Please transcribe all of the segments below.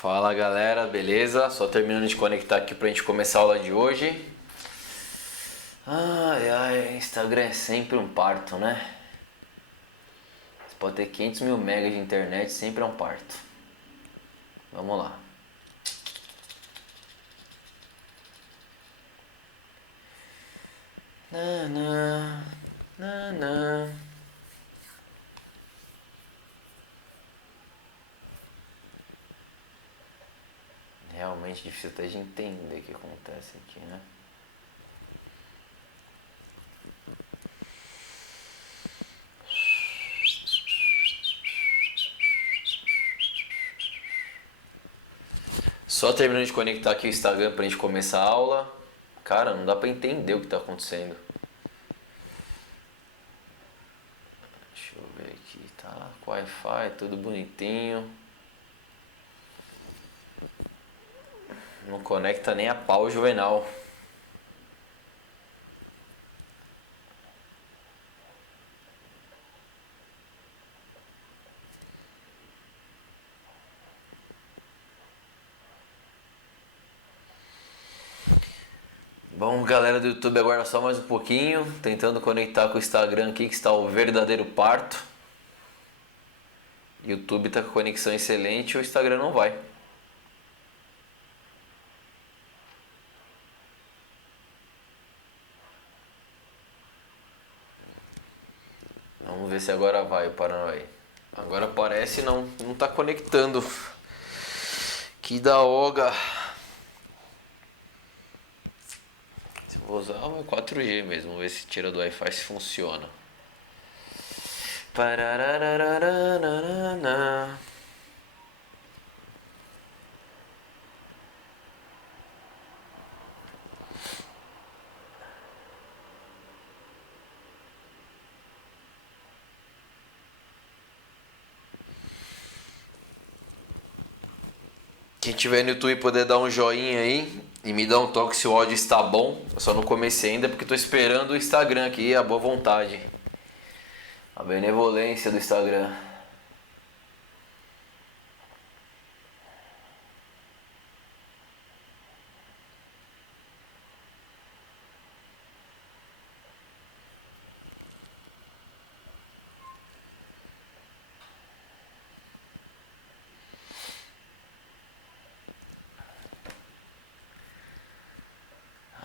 Fala galera, beleza? Só terminando de conectar aqui pra gente começar a aula de hoje. Ai, Instagram é sempre um parto, né? Você pode ter 500 mil megas de internet, sempre é um parto. Vamos lá. Nanã, nanã. Realmente difícil até de entender o que acontece aqui, né? Só terminando de conectar aqui o Instagram pra gente começar a aula. Cara, não dá pra entender o que tá acontecendo. Deixa eu ver aqui, tá? Com Wi-Fi, tudo bonitinho. Não conecta nem a pau, Juvenal. Bom, galera do YouTube, agora só mais um pouquinho, tentando conectar com o Instagram aqui, que está o verdadeiro parto. YouTube tá com conexão excelente, o Instagram não vai. Vamos ver se agora vai o Paranauê. Agora parece não tá conectando. Que da oga. Vou usar o 4G mesmo, ver se tira do Wi-Fi se funciona. Pararararararana. Quem tiver no YouTube poder dar um joinha aí e me dar um toque se o áudio está bom. Eu só não comecei ainda porque estou esperando o Instagram aqui, a boa vontade. A benevolência do Instagram.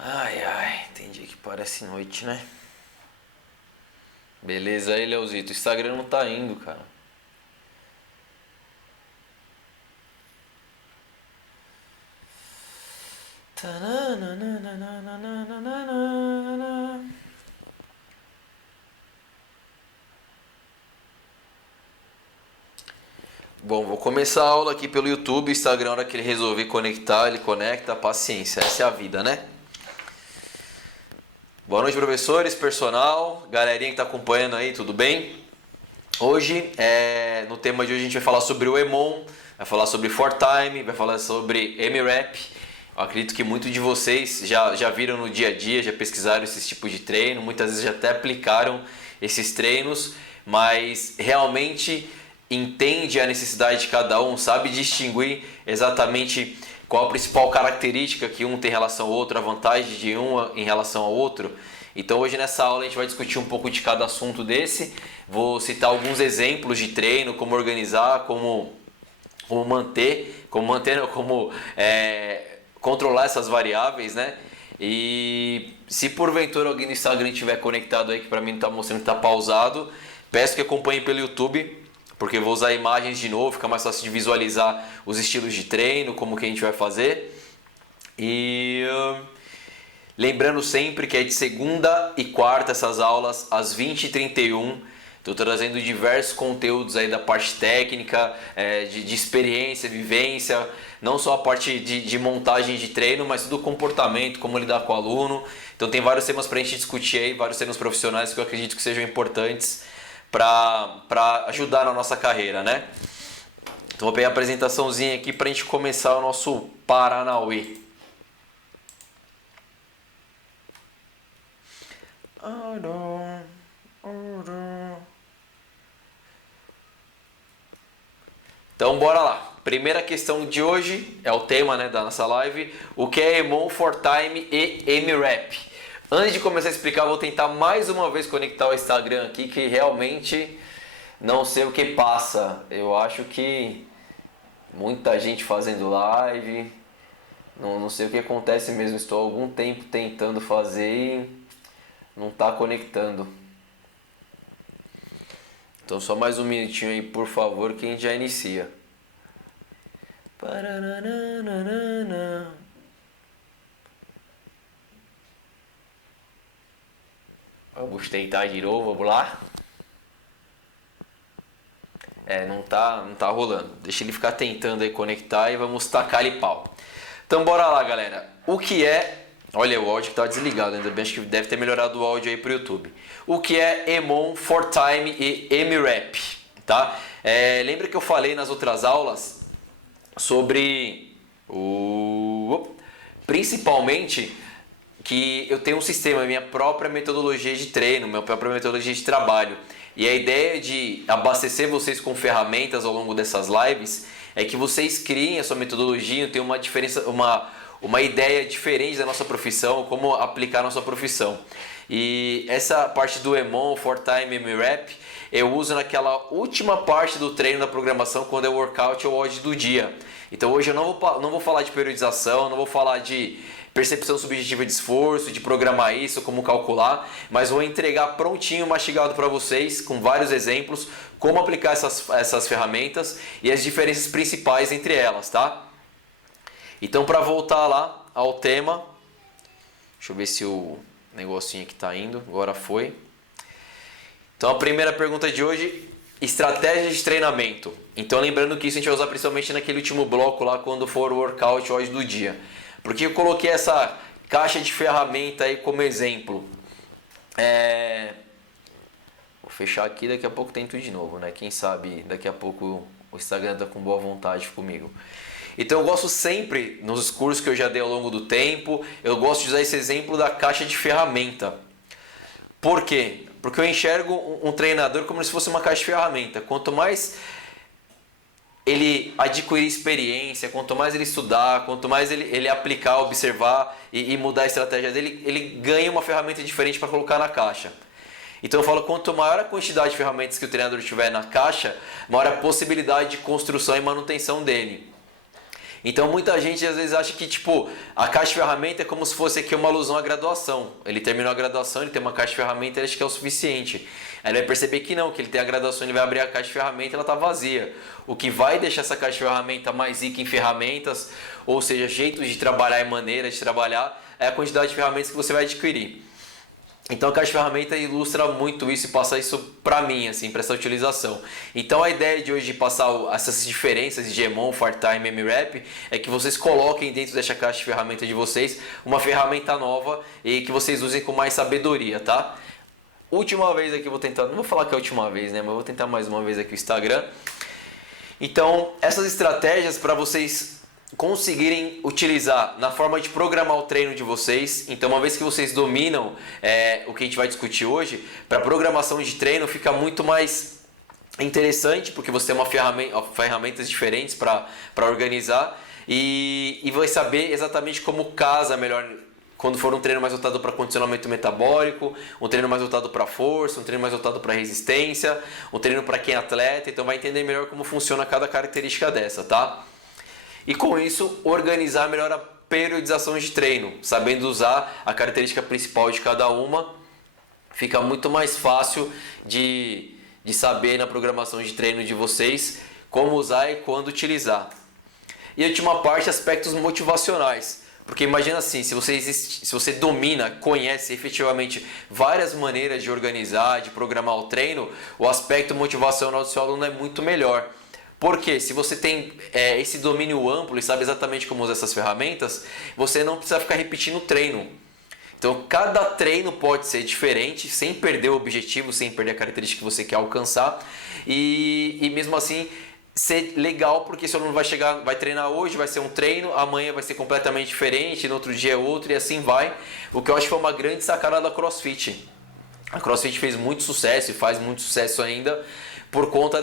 Ai, tem dia que parece noite, né? Beleza aí, Leozito. O Instagram não tá indo, cara. Bom, vou começar a aula aqui pelo YouTube. O Instagram, na hora que ele resolver conectar, ele conecta. Paciência, essa é a vida, né? Boa noite, professores, personal, galerinha que tá acompanhando aí, tudo bem? Hoje, no tema de hoje, a gente vai falar sobre o Emon, vai falar sobre ForTime, vai falar sobre MRAP. Eu acredito que muitos de vocês já viram no dia a dia, já pesquisaram esses tipos de treino, muitas vezes já até aplicaram esses treinos, mas realmente entende a necessidade de cada um, sabe distinguir exatamente qual a principal característica que um tem em relação ao outro, a vantagem de um em relação ao outro. Então hoje nessa aula a gente vai discutir um pouco de cada assunto desse. Vou citar alguns exemplos de treino, como organizar, como controlar essas variáveis, né? E se porventura alguém no Instagram estiver conectado aí, que para mim não está mostrando que está pausado, peço que acompanhe pelo YouTube, porque eu vou usar imagens de novo, fica mais fácil de visualizar os estilos de treino, como que a gente vai fazer. E lembrando sempre que é de segunda e quarta essas aulas às 20h31. Estou trazendo diversos conteúdos aí da parte técnica, de experiência, vivência, não só a parte de montagem de treino, mas do comportamento, como lidar com o aluno. Então tem vários temas para a gente discutir aí, vários temas profissionais que eu acredito que sejam importantes para ajudar na nossa carreira, né? Então vou pegar a apresentaçãozinha aqui para a gente começar o nosso Paranauê. Então bora lá. Primeira questão de hoje, é o tema, né, da nossa live, o que é EMOM, ForTime e M-Rap. Antes de começar a explicar, vou tentar mais uma vez conectar o Instagram aqui, que realmente não sei o que passa. Eu acho que muita gente fazendo live, não sei o que acontece mesmo. Estou há algum tempo tentando fazer e não está conectando. Então só mais um minutinho aí, por favor, que a gente já inicia. Vamos tentar de novo, vamos lá? Não tá rolando. Deixa ele ficar tentando aí conectar e vamos tacar ele pau. Então bora lá, galera. O que é... Olha, o áudio que tá desligado, ainda bem, acho que deve ter melhorado o áudio aí pro YouTube. O que é EMOM, ForTime e M-Rap, tá? Lembra que eu falei nas outras aulas sobre principalmente que eu tenho um sistema, minha própria metodologia de treino, minha própria metodologia de trabalho. E a ideia de abastecer vocês com ferramentas ao longo dessas lives é que vocês criem a sua metodologia, tenham uma diferença, uma ideia diferente da nossa profissão, como aplicar a nossa profissão. E essa parte do EMOM, ForTime, M-Rap, eu uso naquela última parte do treino da programação, quando é o workout ou odd do dia. Então hoje eu não vou falar de periodização, não vou falar de percepção subjetiva de esforço, de programar isso, como calcular, mas vou entregar prontinho, mastigado para vocês, com vários exemplos, como aplicar essas ferramentas e as diferenças principais entre elas, tá? Então, para voltar lá ao tema, deixa eu ver se o negocinho aqui está indo, agora foi. Então, a primeira pergunta de hoje, estratégia de treinamento. Então, lembrando que isso a gente vai usar principalmente naquele último bloco lá, quando for o workout hoje do dia. Porque eu coloquei essa caixa de ferramenta aí como exemplo. Vou fechar aqui, daqui a pouco tento de novo, né? Quem sabe daqui a pouco o Instagram está com boa vontade comigo. Então eu gosto sempre, nos cursos que eu já dei ao longo do tempo, eu gosto de usar esse exemplo da caixa de ferramenta. Por quê? Porque eu enxergo um treinador como se fosse uma caixa de ferramenta. Quanto mais ele adquirir experiência, quanto mais ele estudar, quanto mais ele aplicar, observar e mudar a estratégia dele, ele ganha uma ferramenta diferente para colocar na caixa. Então eu falo, quanto maior a quantidade de ferramentas que o treinador tiver na caixa, maior a possibilidade de construção e manutenção dele. Então muita gente às vezes acha que a caixa de ferramenta é como se fosse aqui uma alusão à graduação. Ele terminou a graduação, ele tem uma caixa de ferramenta, ele acha que é o suficiente. Aí ele vai perceber que não, que ele tem a graduação, ele vai abrir a caixa de ferramenta e ela está vazia. O que vai deixar essa caixa de ferramenta mais rica em ferramentas, ou seja, jeitos de trabalhar e maneiras de trabalhar, é a quantidade de ferramentas que você vai adquirir. Então a caixa de ferramenta ilustra muito isso e passa isso para mim, assim, para essa utilização. Então a ideia de hoje de passar essas diferenças de EMOM, ForTime e M-Rap é que vocês coloquem dentro dessa caixa de ferramenta de vocês uma ferramenta nova e que vocês usem com mais sabedoria, tá? Última vez aqui, vou tentar, não vou falar que é a última vez, né, mas vou tentar mais uma vez aqui o Instagram. Então essas estratégias para vocês conseguirem utilizar na forma de programar o treino de vocês. Então uma vez que vocês dominam o que a gente vai discutir hoje, para programação de treino fica muito mais interessante, porque você tem ferramentas diferentes para organizar e vai saber exatamente como casa melhor quando for um treino mais voltado para condicionamento metabólico, um treino mais voltado para força, um treino mais voltado para resistência, um treino para quem é atleta. Então vai entender melhor como funciona cada característica dessa, tá? E com isso, organizar melhor a periodização de treino, sabendo usar a característica principal de cada uma, fica muito mais fácil de saber na programação de treino de vocês como usar e quando utilizar. E a última parte, aspectos motivacionais. Porque imagina assim, se você domina, conhece efetivamente várias maneiras de organizar, de programar o treino, o aspecto motivacional do seu aluno é muito melhor. Porque se você tem esse domínio amplo e sabe exatamente como usar essas ferramentas, você não precisa ficar repetindo o treino. Então cada treino pode ser diferente, sem perder o objetivo, sem perder a característica que você quer alcançar. E mesmo assim ser legal, porque seu aluno vai treinar hoje, vai ser um treino, amanhã vai ser completamente diferente, no outro dia é outro e assim vai. O que eu acho que foi uma grande sacada da CrossFit. A CrossFit fez muito sucesso e faz muito sucesso ainda por conta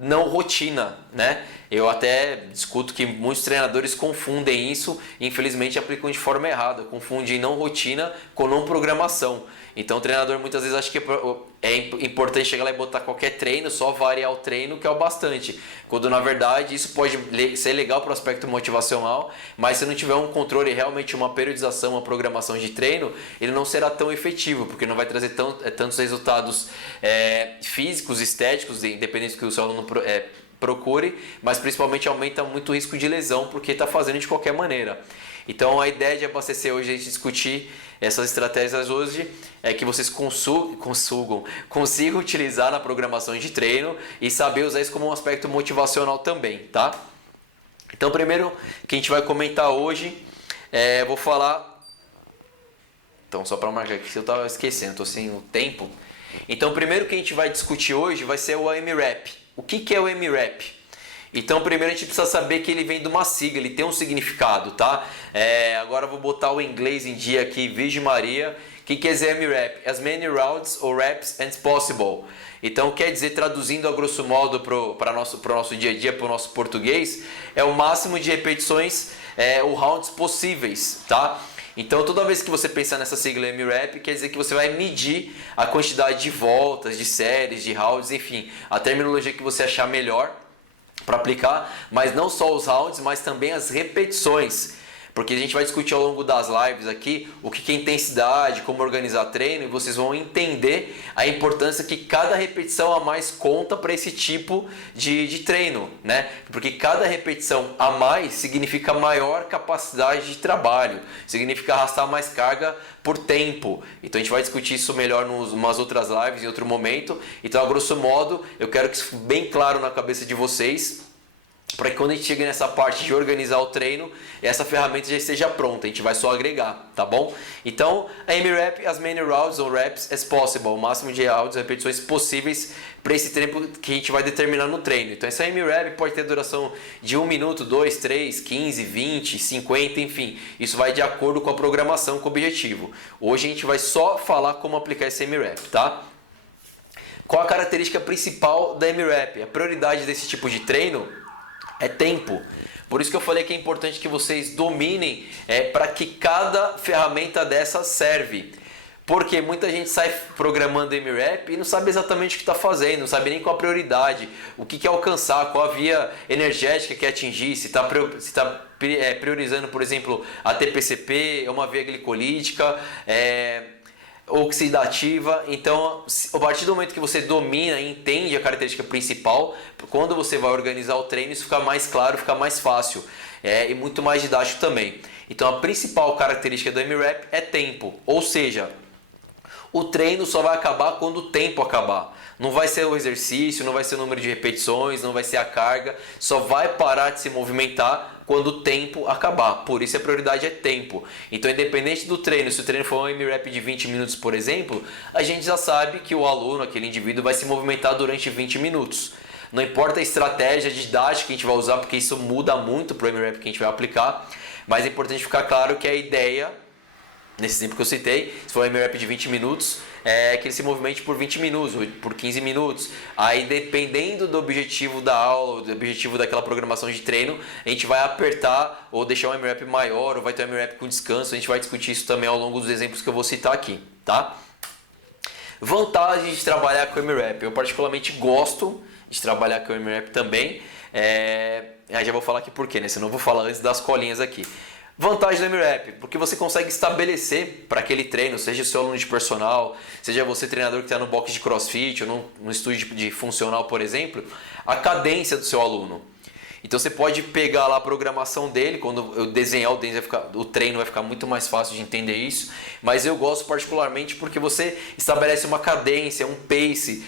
não rotina, né? Eu até discuto que muitos treinadores confundem isso, e infelizmente aplicam de forma errada, confundem não rotina com não programação. Então o treinador muitas vezes acha que é importante chegar lá e botar qualquer treino, só variar o treino que é o bastante. Quando na verdade isso pode ser legal para o aspecto motivacional, mas se não tiver um controle, realmente uma periodização, uma programação de treino, ele não será tão efetivo, porque não vai trazer tantos resultados físicos, estéticos, independente do que o seu aluno procure, mas principalmente aumenta muito o risco de lesão, porque está fazendo de qualquer maneira. Então a ideia de abastecer hoje, a gente discutir essas estratégias hoje, é que vocês consigam utilizar na programação de treino e saber usar isso como um aspecto motivacional também, tá? Então primeiro que a gente vai comentar hoje, vou falar... Então só para marcar aqui, eu estava esquecendo, estou sem o tempo. Então primeiro que a gente vai discutir hoje vai ser o AMRAP. O que é o AMRAP? Então primeiro a gente precisa saber que ele vem de uma sigla, ele tem um significado, tá? Agora eu vou botar o inglês em dia aqui, Virgem Maria. O que é AMRAP? As many rounds or reps as possible. Então quer dizer, traduzindo a grosso modo para o nosso dia a dia, para o nosso português, é o máximo de repetições ou rounds possíveis, tá? Então toda vez que você pensar nessa sigla AMRAP, quer dizer que você vai medir a quantidade de voltas, de séries, de rounds, enfim, a terminologia que você achar melhor para aplicar, mas não só os rounds, mas também as repetições, porque a gente vai discutir ao longo das lives aqui o que é intensidade, como organizar treino, e vocês vão entender a importância que cada repetição a mais conta para esse tipo de treino, né? Porque cada repetição a mais significa maior capacidade de trabalho, significa arrastar mais carga por tempo. Então a gente vai discutir isso melhor em umas outras lives, em outro momento. Então, a grosso modo, eu quero que isso fique bem claro na cabeça de vocês, para que quando a gente chegue nessa parte de organizar o treino, essa ferramenta já esteja pronta, a gente vai só agregar, tá bom? Então, a AMRAP, as many rounds or reps as possible, o máximo de rounds, repetições possíveis para esse tempo que a gente vai determinar no treino. Então, essa AMRAP pode ter duração de 1 minuto, 2, 3, 15, 20, 50, enfim. Isso vai de acordo com a programação, com o objetivo. Hoje a gente vai só falar como aplicar esse AMRAP, tá? Qual a característica principal da AMRAP? A prioridade desse tipo de treino é tempo. Por isso que eu falei que é importante que vocês dominem para que cada ferramenta dessa serve. Porque muita gente sai programando MRAP e não sabe exatamente o que está fazendo, não sabe nem qual a prioridade, o que quer alcançar, qual a via energética que quer atingir, se está priorizando, por exemplo, a TPCP, uma via glicolítica, oxidativa. Então, a partir do momento que você domina e entende a característica principal, quando você vai organizar o treino, isso fica mais claro, fica mais fácil e muito mais didático também. Então, a principal característica do AMRAP é tempo, ou seja, o treino só vai acabar quando o tempo acabar. Não vai ser o exercício, não vai ser o número de repetições, não vai ser a carga, só vai parar de se movimentar quando o tempo acabar. Por isso a prioridade é tempo. Então, independente do treino, se o treino for um AMRAP de 20 minutos, por exemplo, a gente já sabe que o aluno, aquele indivíduo, vai se movimentar durante 20 minutos. Não importa a estratégia didática que a gente vai usar, porque isso muda muito para o AMRAP que a gente vai aplicar, mas é importante ficar claro que a ideia, nesse exemplo que eu citei, se for um AMRAP de 20 minutos, é que ele se movimente por 20 minutos, ou por 15 minutos. Aí, dependendo do objetivo da aula, do objetivo daquela programação de treino, a gente vai apertar ou deixar um AMRAP maior, ou vai ter um AMRAP com descanso. A gente vai discutir isso também ao longo dos exemplos que eu vou citar aqui, tá? Vantagem de trabalhar com o AMRAP. Eu particularmente gosto de trabalhar com o AMRAP também. Aí já vou falar aqui por quê, né? Senão eu vou falar antes das colinhas aqui. Vantagem do AMRAP, porque você consegue estabelecer para aquele treino, seja o seu aluno de personal, seja você treinador que está no box de crossfit ou no estúdio de funcional, por exemplo, a cadência do seu aluno. Então você pode pegar lá a programação dele, quando eu desenhar o treino vai ficar muito mais fácil de entender isso, mas eu gosto particularmente porque você estabelece uma cadência, um pace,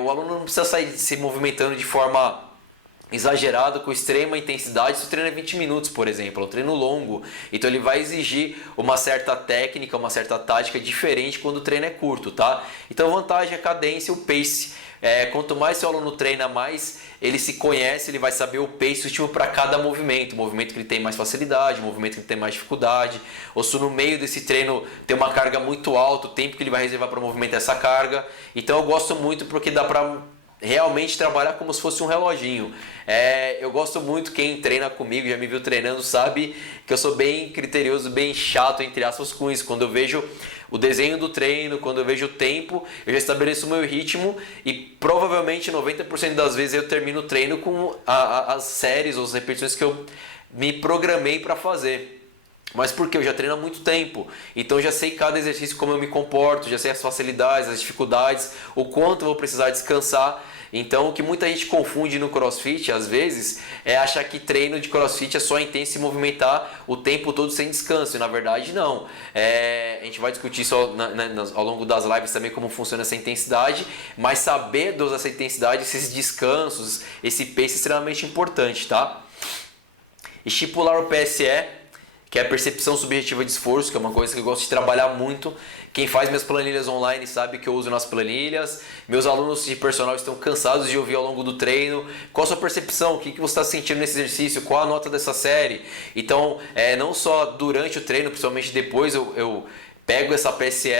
o aluno não precisa sair se movimentando de forma exagerado, com extrema intensidade. Se o treino é 20 minutos, por exemplo, é um treino longo, então ele vai exigir uma certa técnica, uma certa tática diferente quando o treino é curto, tá? Então a vantagem é a cadência e o pace. Quanto mais seu aluno treina, mais ele se conhece, ele vai saber o pace, o ritmo para cada movimento, o movimento que ele tem mais facilidade, o movimento que ele tem mais dificuldade, ou se no meio desse treino tem uma carga muito alta, o tempo que ele vai reservar para movimentar essa carga. Então eu gosto muito porque dá para realmente trabalhar como se fosse um reloginho. Eu gosto muito, quem treina comigo, já me viu treinando, sabe que eu sou bem criterioso, bem chato, entre aspas, com isso. Quando eu vejo o desenho do treino, quando eu vejo o tempo, eu já estabeleço o meu ritmo e provavelmente 90% das vezes eu termino o treino com as séries ou as repetições que eu me programei para fazer. Mas porque eu já treino há muito tempo, então eu já sei cada exercício, como eu me comporto, já sei as facilidades, as dificuldades, o quanto eu vou precisar descansar. Então o que muita gente confunde no CrossFit às vezes é achar que treino de CrossFit é só intenso se movimentar o tempo todo sem descanso, e na verdade não. A gente vai discutir isso ao longo das lives também como funciona essa intensidade, mas saber dosar essa intensidade, esses descansos, esse pace é extremamente importante, tá? Estipular o PSE, que é a percepção subjetiva de esforço, que é uma coisa que eu gosto de trabalhar muito. Quem faz minhas planilhas online sabe que eu uso nas planilhas. Meus alunos de personal estão cansados de ouvir ao longo do treino. Qual a sua percepção? O que você está sentindo nesse exercício? Qual a nota dessa série? Então, não só durante o treino, principalmente depois, eu pego essa PSE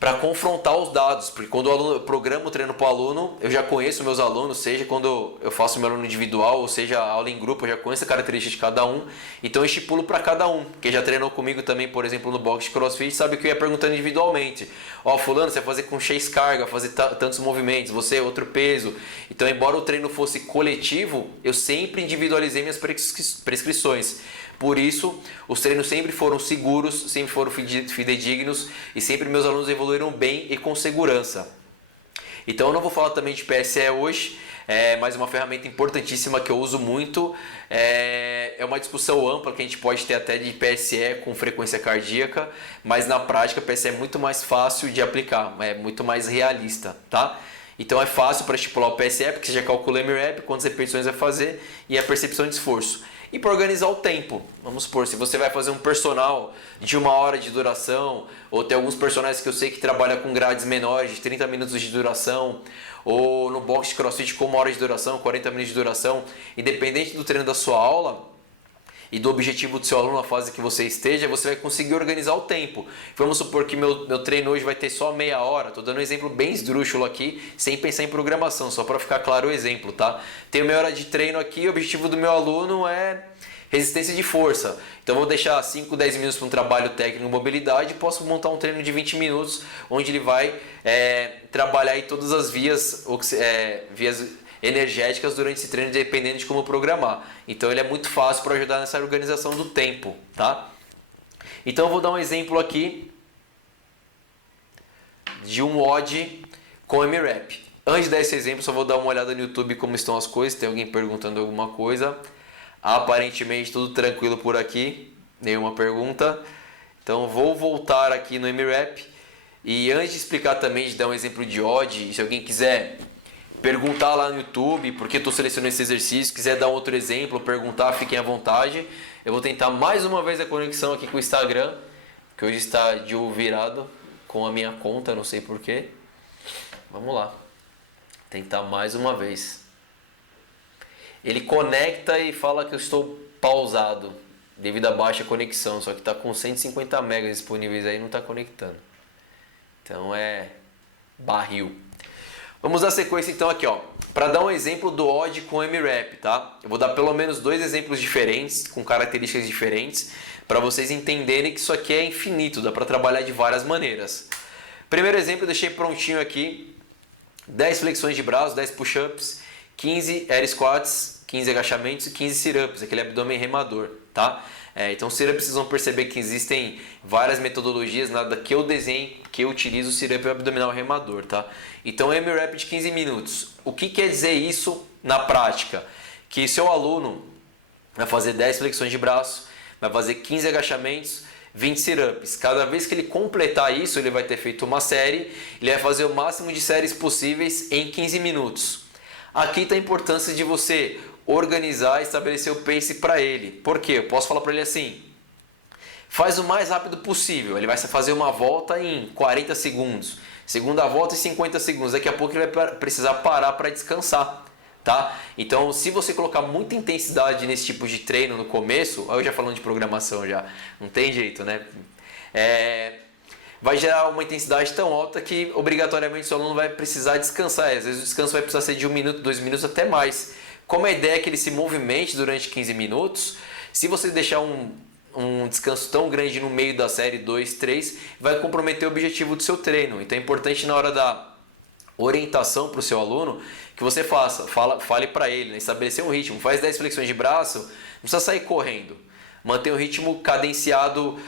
para confrontar os dados, porque quando eu programo o treino para o aluno, eu já conheço meus alunos, seja quando eu faço meu aluno individual, ou seja, aula em grupo, eu já conheço a característica de cada um, então eu estipulo para cada um. Quem já treinou comigo também, por exemplo, no box de CrossFit, sabe que eu ia perguntando individualmente. Fulano, você vai fazer com X carga, fazer tantos movimentos, você outro peso. Então, embora o treino fosse coletivo, eu sempre individualizei minhas prescrições. Por isso, os treinos sempre foram seguros, sempre foram fidedignos e sempre meus alunos evoluíram bem e com segurança. Então eu não vou falar também de PSE hoje, mas uma ferramenta importantíssima que eu uso muito. É uma discussão ampla que a gente pode ter até de PSE com frequência cardíaca, mas na prática PSE é muito mais fácil de aplicar, é muito mais realista, tá? Então é fácil para estipular o PSE, porque você já calcula o MREP, quantas repetições vai fazer e a percepção de esforço. E para organizar o tempo, vamos supor, se você vai fazer um personal de 1 hora de duração, ou tem alguns personagens que eu sei que trabalham com grades menores, de 30 minutos de duração, ou no box de CrossFit com 1 hora de duração, 40 minutos de duração, independente do treino da sua aula e do objetivo do seu aluno na fase que você esteja, você vai conseguir organizar o tempo. Vamos supor que meu treino hoje vai ter só meia hora, estou dando um exemplo bem esdrúxulo aqui, sem pensar em programação, só para ficar claro o exemplo, tá? Tenho meia hora de treino aqui, o objetivo do meu aluno é resistência de força. Então vou deixar 5, 10 minutos para um trabalho técnico e mobilidade e posso montar um treino de 20 minutos, onde ele vai trabalhar aí todas as vias energéticas durante esse treino, dependendo de como programar. Então ele é muito fácil para ajudar nessa organização do tempo, tá? Então eu vou dar um exemplo aqui de um WOD com MREP. Antes de dar esse exemplo, só vou dar uma olhada no YouTube como estão as coisas, tem alguém perguntando alguma coisa. Aparentemente tudo tranquilo por aqui, nenhuma pergunta. Então vou voltar aqui no MREP e antes de explicar também, de dar um exemplo de WOD, se alguém quiser perguntar lá no YouTube porque estou selecionando esse exercício, quiser dar outro exemplo, perguntar, fiquem à vontade. Eu vou tentar mais uma vez a conexão aqui com o Instagram, que hoje está de ovo virado com a minha conta, não sei porquê. Vamos lá, tentar mais uma vez. Ele conecta e fala que eu estou pausado devido à baixa conexão, só que está com 150 megas disponíveis aí e não está conectando. Então é barril. Vamos dar sequência então aqui, ó, para dar um exemplo do WOD com MREP, tá? Eu vou dar pelo menos 2 exemplos diferentes, com características diferentes, para vocês entenderem que isso aqui é infinito, dá para trabalhar de várias maneiras. Primeiro exemplo, eu deixei prontinho aqui, 10 flexões de braço, 10 push-ups, 15 air squats, 15 agachamentos e 15 sit-ups, aquele abdômen remador, tá? Então sit-ups vocês vão perceber que existem várias metodologias, nada que eu desenhe, que eu utilizo o sit-up abdominal remador, tá? Então MREP de 15 minutos. O que quer dizer isso na prática? Que seu aluno vai fazer 10 flexões de braço, vai fazer 15 agachamentos, 20 sit-ups. Cada vez que ele completar isso, ele vai ter feito uma série, ele vai fazer o máximo de séries possíveis em 15 minutos. Aqui está a importância de você organizar e estabelecer o pace para ele. Por quê? Eu posso falar para ele assim: faz o mais rápido possível. Ele vai fazer uma volta em 40 segundos, segunda volta em 50 segundos. Daqui a pouco ele vai precisar parar para descansar, tá? Então, se você colocar muita intensidade nesse tipo de treino no começo, eu já falando de programação já, não tem jeito, né? vai gerar uma intensidade tão alta que obrigatoriamente o seu aluno vai precisar descansar. Às vezes o descanso vai precisar ser de 1 minuto, 2 minutos, até mais. Como a ideia é que ele se movimente durante 15 minutos, se você deixar um descanso tão grande no meio da série 2, 3, vai comprometer o objetivo do seu treino. Então é importante na hora da orientação para o seu aluno que você fale para ele, né? Estabelecer um ritmo, faz 10 flexões de braço, não precisa sair correndo. Mantém o ritmo cadenciado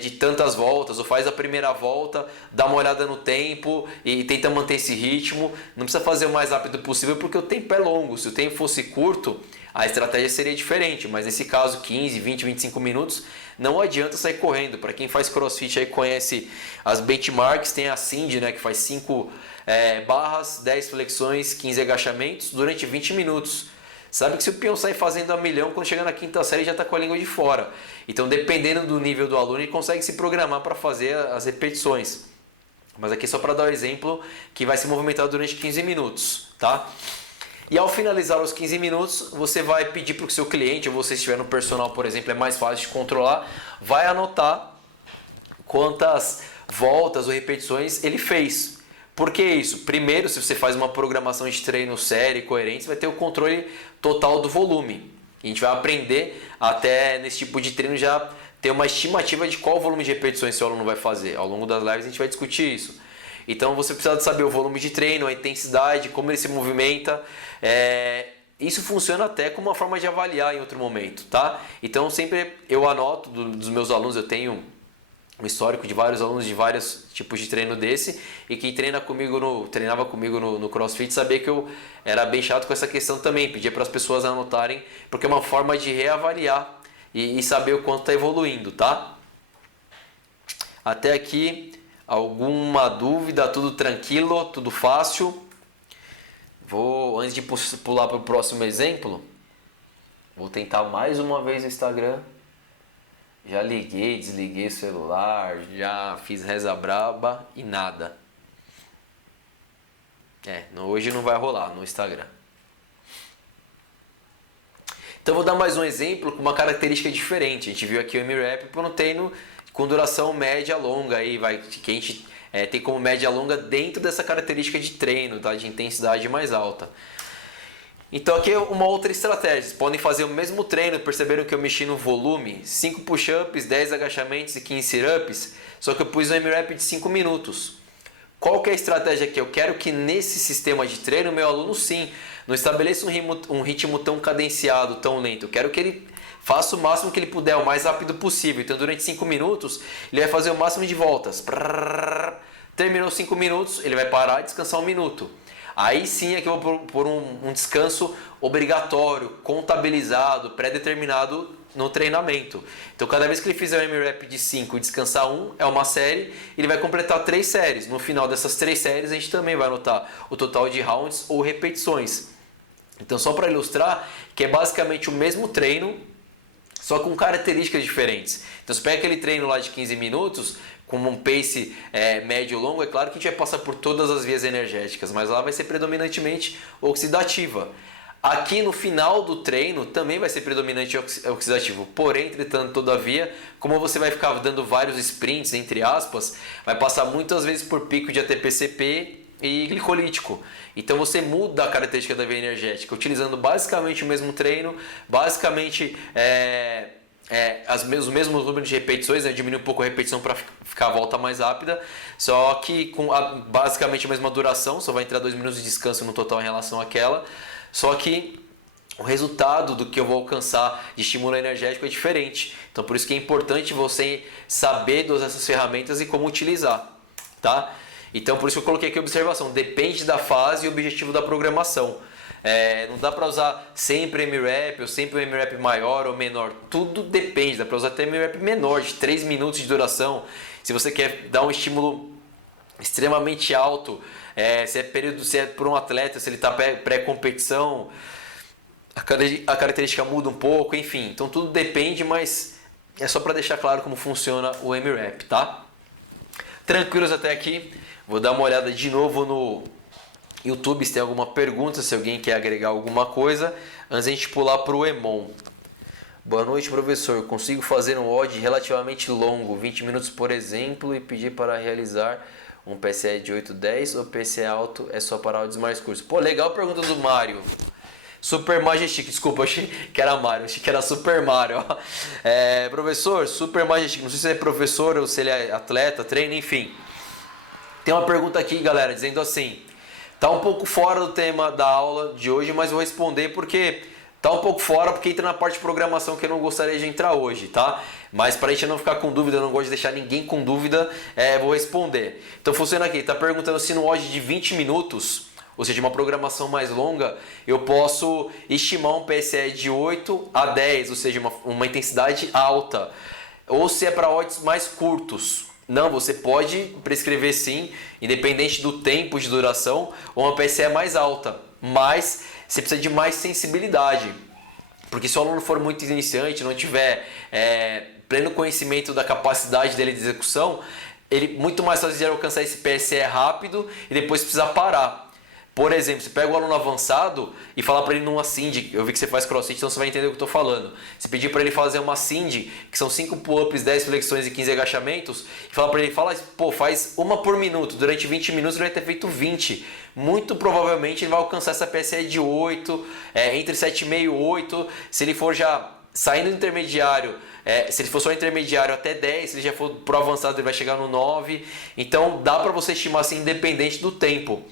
de tantas voltas, ou faz a primeira volta, dá uma olhada no tempo e tenta manter esse ritmo. Não precisa fazer o mais rápido possível porque o tempo é longo. Se o tempo fosse curto, a estratégia seria diferente, mas nesse caso 15, 20, 25 minutos, não adianta sair correndo. Para quem faz crossfit aí conhece as benchmarks, tem a Cindy, né, que faz 5 barras, 10 flexões, 15 agachamentos durante 20 minutos. Sabe que se o peão sair fazendo a milhão, quando chegar na quinta série já está com a língua de fora. Então, dependendo do nível do aluno, ele consegue se programar para fazer as repetições. Mas aqui só para dar o exemplo que vai se movimentar durante 15 minutos, tá? E ao finalizar os 15 minutos, você vai pedir para o seu cliente, ou você estiver no personal, por exemplo, é mais fácil de controlar, vai anotar quantas voltas ou repetições ele fez. Por que isso? Primeiro, se você faz uma programação de treino séria e coerente, você vai ter o controle total do volume. A gente vai aprender até nesse tipo de treino já ter uma estimativa de qual volume de repetições seu aluno vai fazer. Ao longo das lives a gente vai discutir isso. Então você precisa saber o volume de treino, a intensidade, como ele se movimenta. Isso funciona até como uma forma de avaliar em outro momento, tá? Então sempre eu anoto dos meus alunos, eu tenho um histórico de vários alunos de vários tipos de treino desse, e quem treinava comigo no CrossFit sabia que eu era bem chato com essa questão também, pedia para as pessoas anotarem, porque é uma forma de reavaliar e saber o quanto está evoluindo, tá? Até aqui, alguma dúvida? Tudo tranquilo? Tudo fácil? Antes de pular para o próximo exemplo, vou tentar mais uma vez o Instagram. Já liguei, desliguei o celular, já fiz reza braba e nada. Hoje não vai rolar no Instagram. Então vou dar mais um exemplo com uma característica diferente. A gente viu aqui o M-Rap para um treino com duração média longa, aí que a gente tem como média longa dentro dessa característica de treino, tá? De intensidade mais alta. Então aqui é uma outra estratégia, vocês podem fazer o mesmo treino, perceberam que eu mexi no volume, 5 push-ups, 10 agachamentos e 15 sit-ups, só que eu pus um M-Rap de 5 minutos. Qual que é a estratégia aqui? Eu quero que nesse sistema de treino, meu aluno sim, não estabeleça um ritmo tão cadenciado, tão lento. Eu quero que ele faça o máximo que ele puder, o mais rápido possível. Então durante 5 minutos, ele vai fazer o máximo de voltas. Terminou 5 minutos, ele vai parar e descansar 1 minuto. Aí sim é que eu vou pôr um descanso obrigatório, contabilizado, pré-determinado no treinamento. Então cada vez que ele fizer o M-Rap de 5 e descansar 1, é uma série, ele vai completar 3 séries. No final dessas 3 séries a gente também vai anotar o total de rounds ou repetições. Então só para ilustrar que é basicamente o mesmo treino, só com características diferentes. Então você pega aquele treino lá de 15 minutos, com um pace médio longo, é claro que a gente vai passar por todas as vias energéticas, mas lá vai ser predominantemente oxidativa. Aqui no final do treino também vai ser predominante oxidativo, porém, entretanto, todavia, como você vai ficar dando vários sprints, entre aspas, vai passar muitas vezes por pico de ATP-CP e glicolítico. Então você muda a característica da via energética, utilizando basicamente o mesmo treino, basicamente os mesmos números de repetições, né? Diminui um pouco a repetição para ficar a volta mais rápida, só que com basicamente a mesma duração, só vai entrar 2 minutos de descanso no total em relação àquela, só que o resultado do que eu vou alcançar de estímulo energético é diferente. Então por isso que é importante você saber dosar essas ferramentas e como utilizar, tá? Então por isso que eu coloquei aqui a observação, depende da fase e objetivo da programação. Não dá para usar sempre M-Rap ou sempre o M-Rap maior ou menor, tudo depende, dá para usar até M-Rap menor, de 3 minutos de duração, se você quer dar um estímulo extremamente alto, se é por um atleta, se ele está pré-competição, a característica muda um pouco, enfim, então tudo depende, mas é só para deixar claro como funciona o M-Rap, tá? Tranquilos até aqui, vou dar uma olhada de novo no YouTube se tem alguma pergunta, se alguém quer agregar alguma coisa, antes a gente pular para o Emon. Boa noite, professor. Consigo fazer um odd relativamente longo, 20 minutos por exemplo, e pedir para realizar um PCE de 8:10 ou PCE alto é só para odds mais curtos? Pô, legal a pergunta do Mário. Super Majestic, desculpa, achei que era Mario, achei que era Super Mario. Professor, Super Majestic, não sei se ele é professor ou se ele é atleta, treina, enfim. Tem uma pergunta aqui, galera, dizendo assim: tá um pouco fora do tema da aula de hoje, mas vou responder porque tá um pouco fora, porque entra na parte de programação que eu não gostaria de entrar hoje, tá? Mas para a gente não ficar com dúvida, eu não gosto de deixar ninguém com dúvida, vou responder. Então funciona aqui, tá perguntando se no odd de 20 minutos, ou seja, uma programação mais longa, eu posso estimar um PSE de 8 a 10, ou seja, uma intensidade alta. Ou se é para odds mais curtos. Não, você pode prescrever sim, independente do tempo de duração, uma PSE mais alta. Mas você precisa de mais sensibilidade. Porque se o aluno for muito iniciante, não tiver pleno conhecimento da capacidade dele de execução, ele muito mais fácil de alcançar esse PSE rápido e depois precisa parar. Por exemplo, você pega o aluno avançado e falar para ele numa Cindy, eu vi que você faz crossfit, então você vai entender o que eu estou falando. Você pedir para ele fazer uma Cindy, que são 5 pull-ups, 10 flexões e 15 agachamentos, e falar para ele, faz uma por minuto, durante 20 minutos ele vai ter feito 20. Muito provavelmente ele vai alcançar essa PSE de 8, entre 7,5 e 8, se ele for já saindo do intermediário, se ele for só intermediário até 10, se ele já for pro avançado ele vai chegar no 9, então dá para você estimar assim independente do tempo.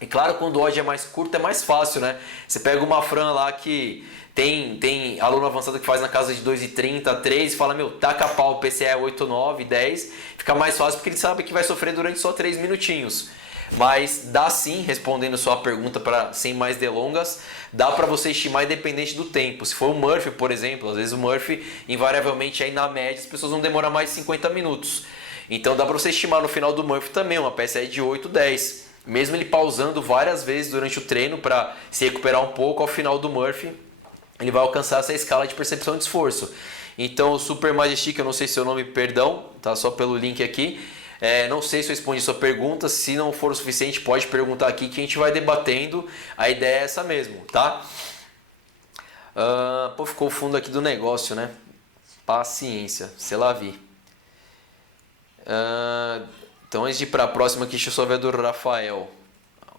E claro, quando o odd é mais curto é mais fácil, né? Você pega uma Fran lá que tem aluno avançado que faz na casa de 2,30, 3 e fala, taca pau, PCE é 8, 9, 10, fica mais fácil porque ele sabe que vai sofrer durante só 3 minutinhos. Mas dá sim, respondendo sua pergunta sem mais delongas, dá para você estimar independente do tempo. Se for o Murphy, por exemplo, às vezes o Murphy, invariavelmente aí na média, as pessoas vão demorar mais de 50 minutos. Então dá para você estimar no final do Murphy também uma PSE de 8, 10. Mesmo ele pausando várias vezes durante o treino para se recuperar um pouco, ao final do Murphy, ele vai alcançar essa escala de percepção de esforço. Então o Super Majestic, eu não sei seu nome, perdão, tá só pelo link aqui. Não sei se eu respondi sua pergunta, se não for o suficiente pode perguntar aqui que a gente vai debatendo, a ideia é essa mesmo, tá? Ficou o fundo aqui do negócio, né? Paciência, sei lá vi. Então antes de ir para a próxima aqui, deixa eu só ver a do Rafael.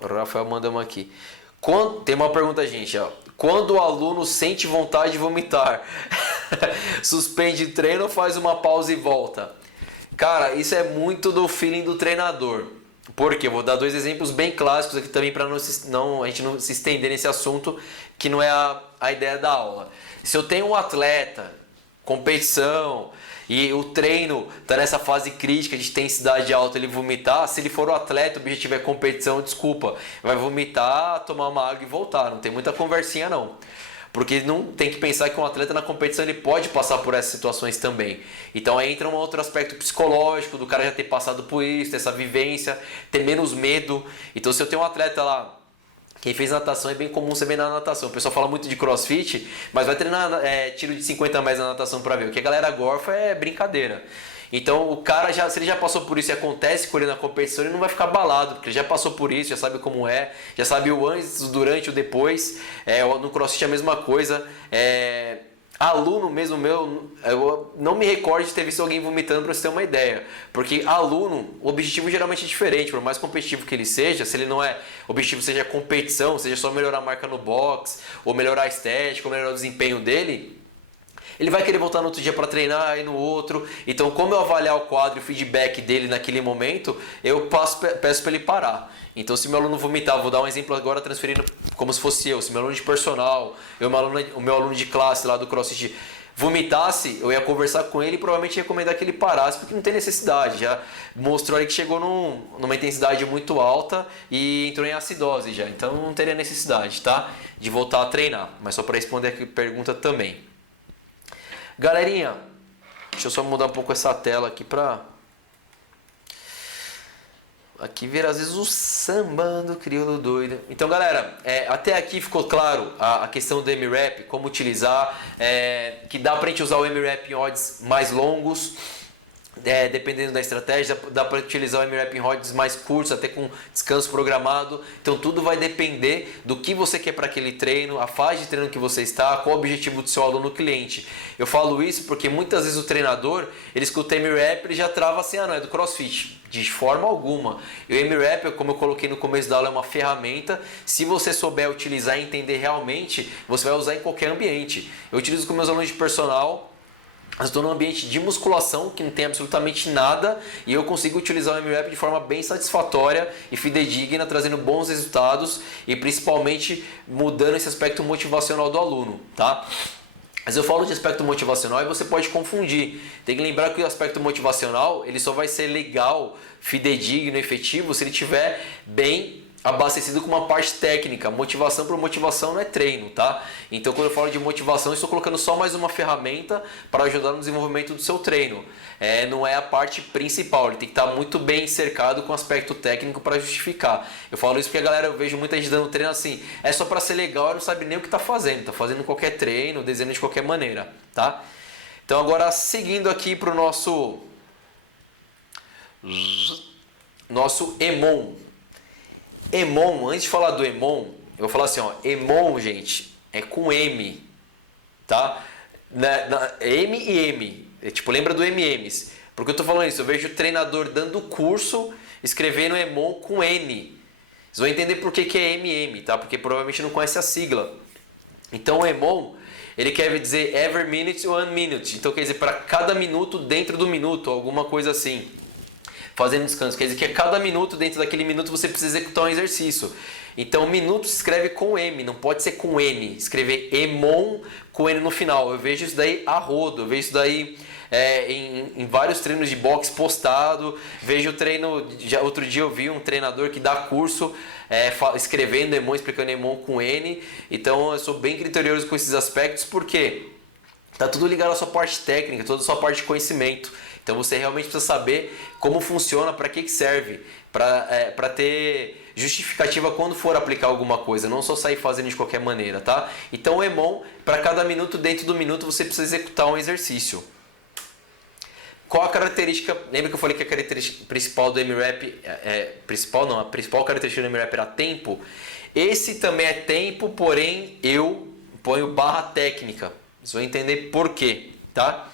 O Rafael manda uma aqui. Tem uma pergunta, gente. Quando o aluno sente vontade de vomitar, suspende o treino, faz uma pausa e volta? Cara, isso é muito do feeling do treinador. Por quê? Eu vou dar 2 exemplos bem clássicos aqui também para a gente não se estender nesse assunto que não é a ideia da aula. Se eu tenho um atleta, competição, e o treino está nessa fase crítica de intensidade alta, ele vomitar, se ele for o atleta, o objetivo é competição, desculpa, vai vomitar, tomar uma água e voltar, não tem muita conversinha não. Porque não tem que pensar que um atleta na competição ele pode passar por essas situações também. Então aí entra um outro aspecto psicológico, do cara já ter passado por isso, ter essa vivência, ter menos medo. Então se eu tenho um atleta lá, quem fez natação é bem comum você ver na natação. O pessoal fala muito de crossfit, mas vai treinar tiro de 50 metros na natação para ver. O que a galera gorfa é brincadeira. Então o cara, se ele já passou por isso e acontece com ele na competição, ele não vai ficar abalado, porque ele já passou por isso, já sabe como é, já sabe o antes, o durante, o depois. No crossfit é a mesma coisa. Aluno mesmo meu, eu não me recordo de ter visto alguém vomitando para você ter uma ideia. Porque aluno, o objetivo geralmente é diferente, por mais competitivo que ele seja, se ele não é, o objetivo seja competição, seja só melhorar a marca no box, ou melhorar a estética, ou melhorar o desempenho dele, ele vai querer voltar no outro dia para treinar e no outro. Então, como eu avaliar o quadro e o feedback dele naquele momento, eu peço para ele parar. Então, se meu aluno vomitar, vou dar um exemplo agora transferindo como se fosse eu. Se meu aluno de personal, o meu aluno de classe lá do CrossFit vomitasse, eu ia conversar com ele e provavelmente ia recomendar que ele parasse, porque não tem necessidade. Já mostrou ali que chegou numa intensidade muito alta e entrou em acidose já. Então, não teria necessidade, tá? De voltar a treinar. Mas só para responder a pergunta também. Galerinha, deixa eu só mudar um pouco essa tela aqui pra... Aqui ver às vezes o samba do crioulo doido. Então galera, até aqui ficou claro a questão do MRAP, como utilizar, que dá pra gente usar o MRAP em odds mais longos. dependendo da estratégia, dá para utilizar o M-Rap em rods mais curtos, até com descanso programado. Então tudo vai depender do que você quer para aquele treino, a fase de treino que você está, qual o objetivo do seu aluno cliente. Eu falo isso porque muitas vezes o treinador, ele escuta M-Rap, ele já trava assim, não é do CrossFit. De forma alguma. E o M-Rap, como eu coloquei no começo da aula, é uma ferramenta. Se você souber utilizar e entender realmente, você vai usar em qualquer ambiente. Eu utilizo com meus alunos de personal. Eu estou num ambiente de musculação que não tem absolutamente nada e eu consigo utilizar o M-Rap de forma bem satisfatória e fidedigna, trazendo bons resultados e principalmente mudando esse aspecto motivacional do aluno, tá? Mas eu falo de aspecto motivacional e você pode confundir. Tem que lembrar que o aspecto motivacional ele só vai ser legal, fidedigno, efetivo se ele estiver bem abastecido com uma parte técnica. Motivação por motivação não é treino, tá? Então quando eu falo de motivação, eu estou colocando só mais uma ferramenta para ajudar no desenvolvimento do seu treino. Não é a parte principal, ele tem que estar muito bem cercado com aspecto técnico para justificar. Eu falo isso porque a galera, eu vejo muita gente dando treino assim, é só para ser legal e não sabe nem o que está fazendo qualquer treino, desenhando de qualquer maneira, tá? Então agora seguindo aqui para o nosso EMON. EMON, antes de falar do EMON, eu vou falar assim, ó, EMON, gente, é com M, tá? M e M, tipo, lembra do MMs. Porque eu tô falando isso, eu vejo o treinador dando curso, escrevendo EMON com N. Vocês vão entender por que é MM, tá? Porque provavelmente não conhece a sigla. Então o EMON, ele quer dizer every minute, 1 minute. Então quer dizer para cada minuto dentro do minuto, alguma coisa assim. Fazendo descanso, quer dizer que a cada minuto, dentro daquele minuto, você precisa executar um exercício. Então, minuto se escreve com M, não pode ser com N. Escrever EMON com N no final. Eu vejo isso daí a rodo, eu vejo isso daí em vários treinos de boxe postado. Vejo o treino, outro dia eu vi um treinador que dá curso escrevendo EMON, explicando EMON com N. Então, eu sou bem criterioso com esses aspectos, porque tá tudo ligado à sua parte técnica, toda a sua parte de conhecimento. Então você realmente precisa saber como funciona, para que serve, para ter justificativa quando for aplicar alguma coisa, não só sair fazendo de qualquer maneira, tá? Então o EMON, para cada minuto, dentro do minuto, você precisa executar um exercício. Qual a característica? Lembra que eu falei que a característica principal do M-Rap, a principal característica do M-Rap era tempo? Esse também é tempo, porém eu ponho barra técnica. Vocês vão entender por quê, tá?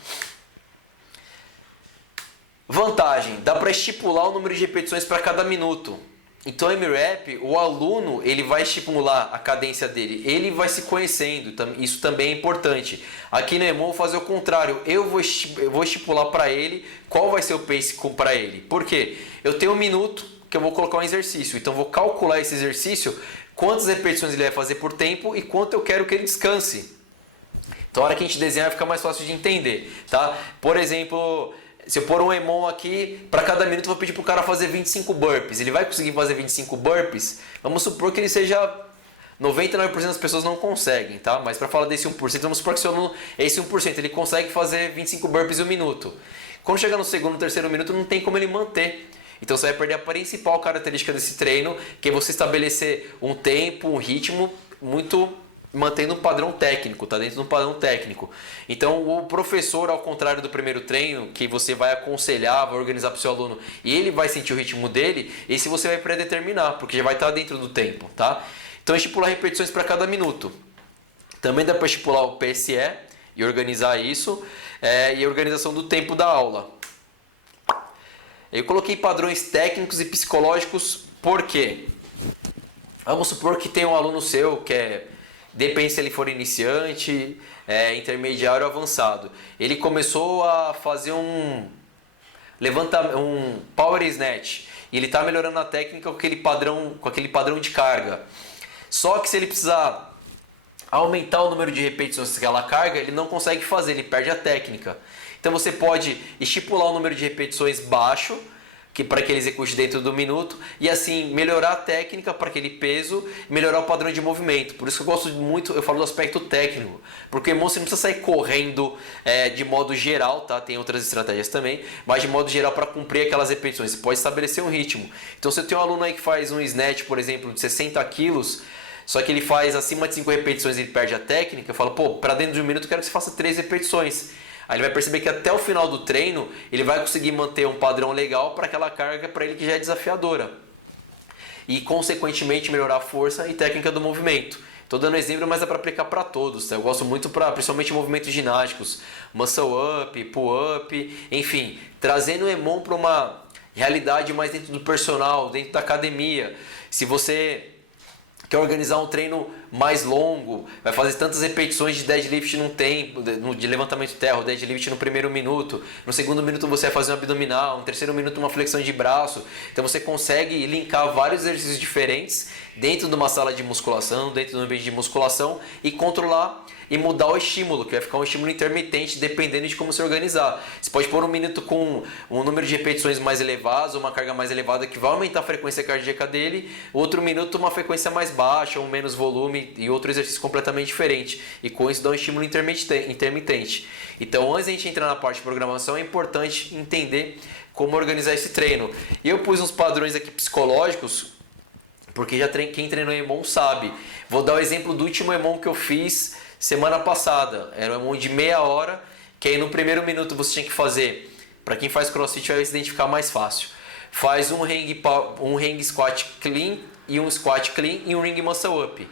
Vantagem, dá para estipular o número de repetições para cada minuto. Então, M-Rap, o aluno ele vai estimular a cadência dele, ele vai se conhecendo, isso também é importante. Aqui no EMON eu vou fazer o contrário, eu vou estipular para ele qual vai ser o pace para ele. Por quê? Eu tenho 1 minuto que eu vou colocar um exercício, então eu vou calcular esse exercício, quantas repetições ele vai fazer por tempo e quanto eu quero que ele descanse. Então, a hora que a gente desenhar fica mais fácil de entender, tá? Por exemplo, se eu pôr um EMON aqui, para cada minuto eu vou pedir para o cara fazer 25 burpees. Ele vai conseguir fazer 25 burpees? Vamos supor que ele seja 99% das pessoas não conseguem, tá? Mas para falar desse 1%, vamos supor que se esse 1% ele consegue fazer 25 burpees em 1 minuto. Quando chegar no segundo, terceiro minuto, não tem como ele manter. Então você vai perder a principal característica desse treino, que é você estabelecer um tempo, um ritmo muito mantendo um padrão técnico, tá dentro de um padrão técnico. Então o professor, ao contrário do primeiro treino, que você vai aconselhar, vai organizar para o seu aluno e ele vai sentir o ritmo dele, esse você vai predeterminar, porque já vai estar dentro do tempo, tá? Então estipular repetições para cada minuto. Também dá para estipular o PSE e organizar isso, e a organização do tempo da aula. Eu coloquei padrões técnicos e psicológicos, por quê? Vamos supor que tem um aluno seu que depende se ele for iniciante, intermediário ou avançado. Ele começou a fazer um power snatch e ele está melhorando a técnica com aquele padrão de carga. Só que se ele precisar aumentar o número de repetições daquela carga, ele não consegue fazer, ele perde a técnica. Então você pode estipular o número de repetições baixo, para que ele execute dentro do minuto, e assim melhorar a técnica para aquele peso, melhorar o padrão de movimento. Por isso que eu gosto muito, eu falo do aspecto técnico, porque você não precisa sair correndo de modo geral, tá? Tem outras estratégias também, mas de modo geral para cumprir aquelas repetições, você pode estabelecer um ritmo. Então se eu tenho um aluno aí que faz um snatch, por exemplo, de 60 quilos, só que ele faz acima de 5 repetições e ele perde a técnica, eu falo, para dentro de 1 minuto eu quero que você faça 3 repetições. Aí ele vai perceber que até o final do treino ele vai conseguir manter um padrão legal para aquela carga para ele que já é desafiadora. E consequentemente melhorar a força e técnica do movimento. Estou dando exemplo, mas é para aplicar para todos. Tá? Eu gosto muito principalmente movimentos ginásticos, muscle up, pull up, enfim, trazendo o EMOM para uma realidade mais dentro do personal, dentro da academia. Se você quer organizar um treino mais longo, vai fazer tantas repetições de deadlift num tempo, de levantamento de terra, deadlift no primeiro minuto, no segundo minuto você vai fazer um abdominal, no terceiro minuto uma flexão de braço, então você consegue linkar vários exercícios diferentes dentro de uma sala de musculação, dentro do ambiente de musculação e controlar e mudar o estímulo, que vai ficar um estímulo intermitente dependendo de como se organizar. Você pode pôr um minuto com um número de repetições mais elevados, uma carga mais elevada que vai aumentar a frequência cardíaca dele, outro minuto uma frequência mais baixa, ou menos volume e outro exercício completamente diferente. E com isso dá um estímulo intermitente. Então antes de a gente entrar na parte de programação é importante entender como organizar esse treino. E eu pus uns padrões aqui psicológicos, porque quem treinou EMOM sabe. Vou dar o exemplo do último EMOM que eu fiz semana passada. Era um EMOM de meia hora, que aí no primeiro minuto você tinha que fazer, para quem faz crossfit vai se identificar mais fácil. Faz um hang squat clean e um squat clean e um ring muscle up.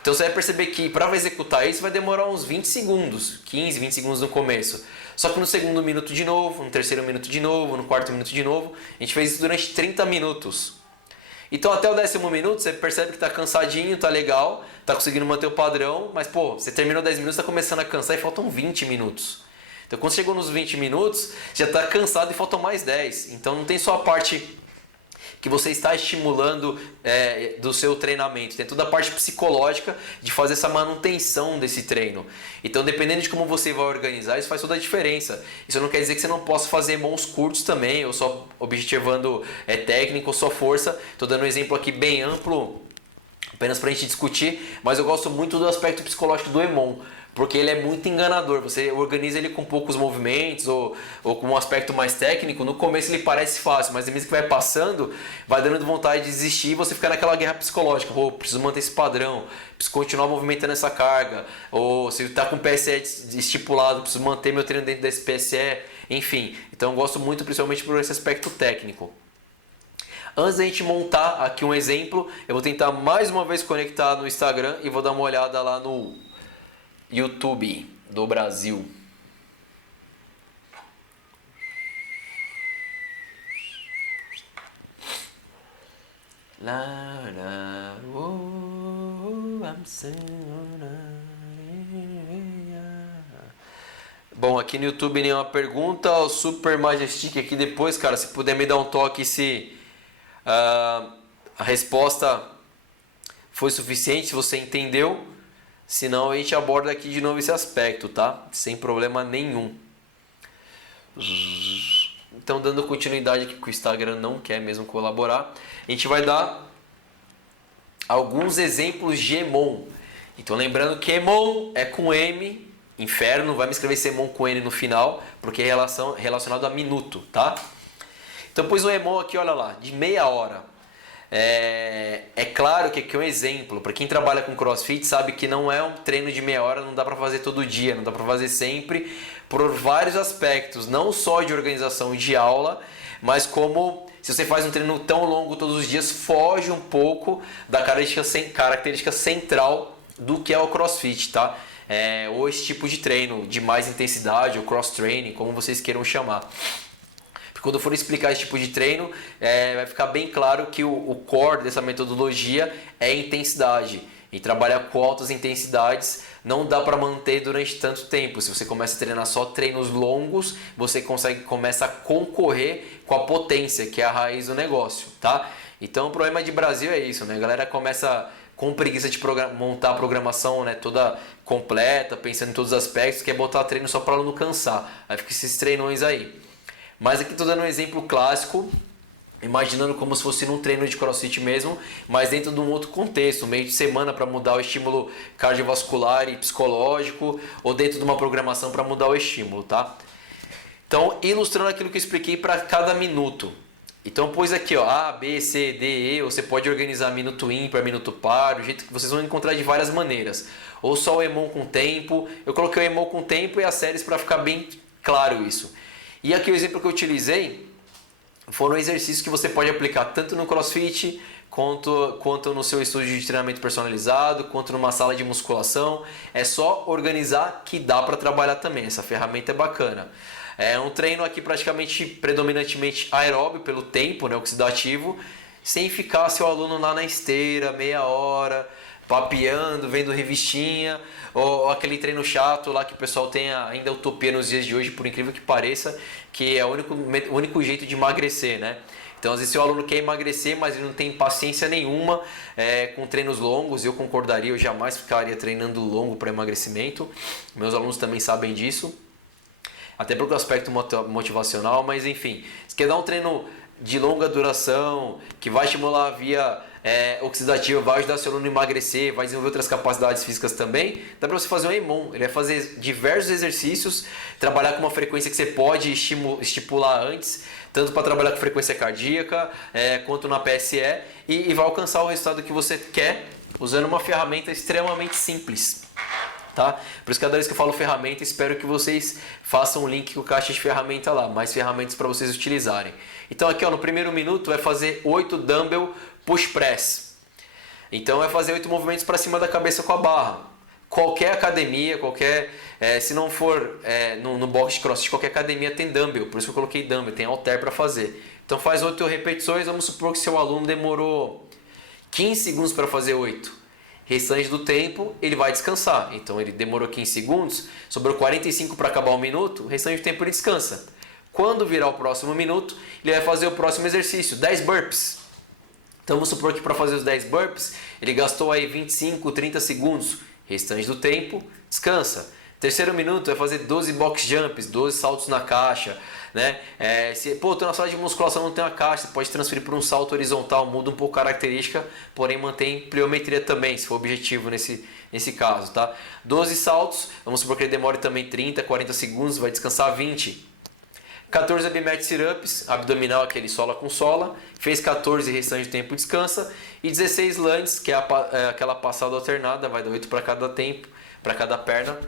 Então você vai perceber que para executar isso vai demorar uns 20 segundos, 15, 20 segundos no começo. Só que no segundo minuto de novo, no terceiro minuto de novo, no quarto minuto de novo, a gente fez isso durante 30 minutos. Então até o 10º minuto você percebe que está cansadinho, tá legal, tá conseguindo manter o padrão, mas pô, você terminou 10 minutos, está começando a cansar e faltam 20 minutos. Então quando chegou nos 20 minutos, já está cansado e faltam mais 10. Então não tem só a parte que você está estimulando do seu treinamento, tem toda a parte psicológica de fazer essa manutenção desse treino. Então dependendo de como você vai organizar, isso faz toda a diferença. Isso não quer dizer que você não possa fazer EMOMs curtos também, ou só objetivando técnica ou só força. Estou dando um exemplo aqui bem amplo, apenas para a gente discutir, mas eu gosto muito do aspecto psicológico do EMOM, porque ele é muito enganador. Você organiza ele com poucos movimentos ou com um aspecto mais técnico. No começo ele parece fácil, mas depois que vai passando, vai dando vontade de desistir e você fica naquela guerra psicológica. Pô, preciso manter esse padrão, preciso continuar movimentando essa carga. Ou se está com o PSE estipulado, preciso manter meu treino dentro desse PSE. Enfim, então eu gosto muito principalmente por esse aspecto técnico. Antes da gente montar aqui um exemplo, eu vou tentar mais uma vez conectar no Instagram e vou dar uma olhada lá no YouTube do Brasil. Bom, aqui no YouTube nenhuma pergunta. O Super Majestic aqui depois, cara, se puder me dar um toque se a resposta foi suficiente, se você entendeu. Senão a gente aborda aqui de novo esse aspecto, tá? Sem problema nenhum. Então, dando continuidade aqui, que o Instagram não quer mesmo colaborar, a gente vai dar alguns exemplos de EMOM. Então, lembrando que EMOM é com M, inferno, não vai me escrever esse EMOM com N no final, porque é relacionado a minuto, tá? Então, pus um EMOM aqui, olha lá, de meia hora. É claro que aqui é um exemplo. Para quem trabalha com CrossFit sabe que não é um treino de meia hora, não dá para fazer todo dia, não dá para fazer sempre, por vários aspectos, não só de organização de aula, mas como se você faz um treino tão longo todos os dias, foge um pouco da característica central do que é o CrossFit, tá? Ou esse tipo de treino de mais intensidade, ou cross-training, como vocês queiram chamar. Quando for explicar esse tipo de treino, vai ficar bem claro que o core dessa metodologia é intensidade. E trabalhar com altas intensidades não dá para manter durante tanto tempo. Se você começa a treinar só treinos longos, você começa a concorrer com a potência, que é a raiz do negócio, tá? Então o problema de Brasil é isso, né? A galera começa com preguiça de montar a programação, né, toda completa, pensando em todos os aspectos, quer botar treino só para não cansar. Aí fica esses treinões aí. Mas aqui estou dando um exemplo clássico, imaginando como se fosse num treino de CrossFit mesmo, mas dentro de um outro contexto, meio de semana para mudar o estímulo cardiovascular e psicológico, ou dentro de uma programação para mudar o estímulo, tá? Então, ilustrando aquilo que eu expliquei para cada minuto. Então, pôs aqui, ó, A, B, C, D, E, você pode organizar minuto ímpar, minuto par, do jeito que vocês vão encontrar de várias maneiras. ou só o EMOM com tempo. Eu coloquei o EMOM com tempo e as séries para ficar bem claro isso. E aqui o exemplo que eu utilizei foram exercícios que você pode aplicar tanto no CrossFit, quanto no seu estúdio de treinamento personalizado, quanto numa sala de musculação. É só organizar que dá para trabalhar também. Essa ferramenta é bacana. É um treino aqui praticamente predominantemente aeróbio pelo tempo, né, oxidativo, sem ficar seu aluno lá na esteira, meia hora, papeando, vendo revistinha, ou aquele treino chato lá que o pessoal tem ainda utopia nos dias de hoje, por incrível que pareça, que é o único jeito de emagrecer, né? Então, às vezes, seu aluno quer emagrecer, mas ele não tem paciência nenhuma com treinos longos. Eu concordaria, eu jamais ficaria treinando longo para emagrecimento. Meus alunos também sabem disso, até pelo aspecto motivacional, mas enfim, se quer dar um treino de longa duração, que vai estimular a via oxidativa, vai ajudar seu aluno a emagrecer, vai desenvolver outras capacidades físicas também, dá para você fazer um EMOM. Ele vai fazer diversos exercícios, trabalhar com uma frequência que você pode estipular antes, tanto para trabalhar com frequência cardíaca, quanto na PSE, e vai alcançar o resultado que você quer usando uma ferramenta extremamente simples. Tá? Por isso que cada vez que eu falo ferramenta, espero que vocês façam um link com caixa de ferramenta lá, mais ferramentas para vocês utilizarem. Então aqui, ó, no primeiro minuto vai fazer 8 dumbbell push press. Então vai fazer 8 movimentos para cima da cabeça com a barra. Qualquer academia, se não for no box de CrossFit, qualquer academia tem dumbbell, por isso que eu coloquei dumbbell, tem halter para fazer. Então faz 8 repetições, vamos supor que seu aluno demorou 15 segundos para fazer 8. Restante do tempo ele vai descansar. Então ele demorou 15 segundos, sobrou 45 para acabar o minuto, o restante do tempo ele descansa. Quando virar o próximo minuto, ele vai fazer o próximo exercício, 10 burpees. Então vamos supor que para fazer os 10 burpees, ele gastou aí 25, 30 segundos. Restante do tempo, descansa. Terceiro minuto vai fazer 12 box jumps, 12 saltos na caixa, né? Tô na sala de musculação, não tem uma caixa, você pode transferir para um salto horizontal, muda um pouco a característica, porém mantém pliometria também, se for objetivo nesse caso, tá? 12 saltos, vamos supor que ele demore também 30, 40 segundos, vai descansar 20. 14 abmat sit-ups, abdominal, aquele sola com sola, fez 14, restante do tempo descansa, e 16 lunges, que é aquela passada alternada, vai dar 8 para cada tempo, para cada perna,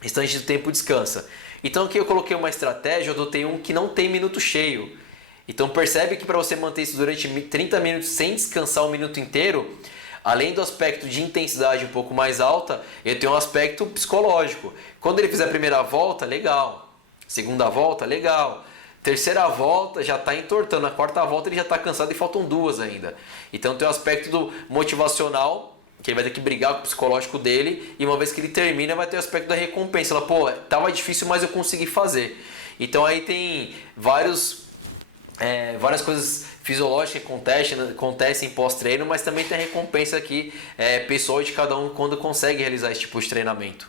restante do tempo descansa. Então aqui eu coloquei uma estratégia, eu adotei um que não tem minuto cheio. Então percebe que para você manter isso durante 30 minutos sem descansar um minuto inteiro, além do aspecto de intensidade um pouco mais alta, eu tenho um aspecto psicológico. Quando ele fizer a primeira volta, legal. Segunda volta, legal. Terceira volta já está entortando. Na quarta volta ele já está cansado e faltam 2 ainda. Então tem o aspecto do motivacional, que ele vai ter que brigar com o psicológico dele. E uma vez que ele termina, vai ter o aspecto da recompensa. Ela, pô, tava difícil, mas eu consegui fazer. Então aí tem várias coisas fisiológicas que acontecem pós-treino, mas também tem a recompensa aqui pessoal de cada um quando consegue realizar esse tipo de treinamento.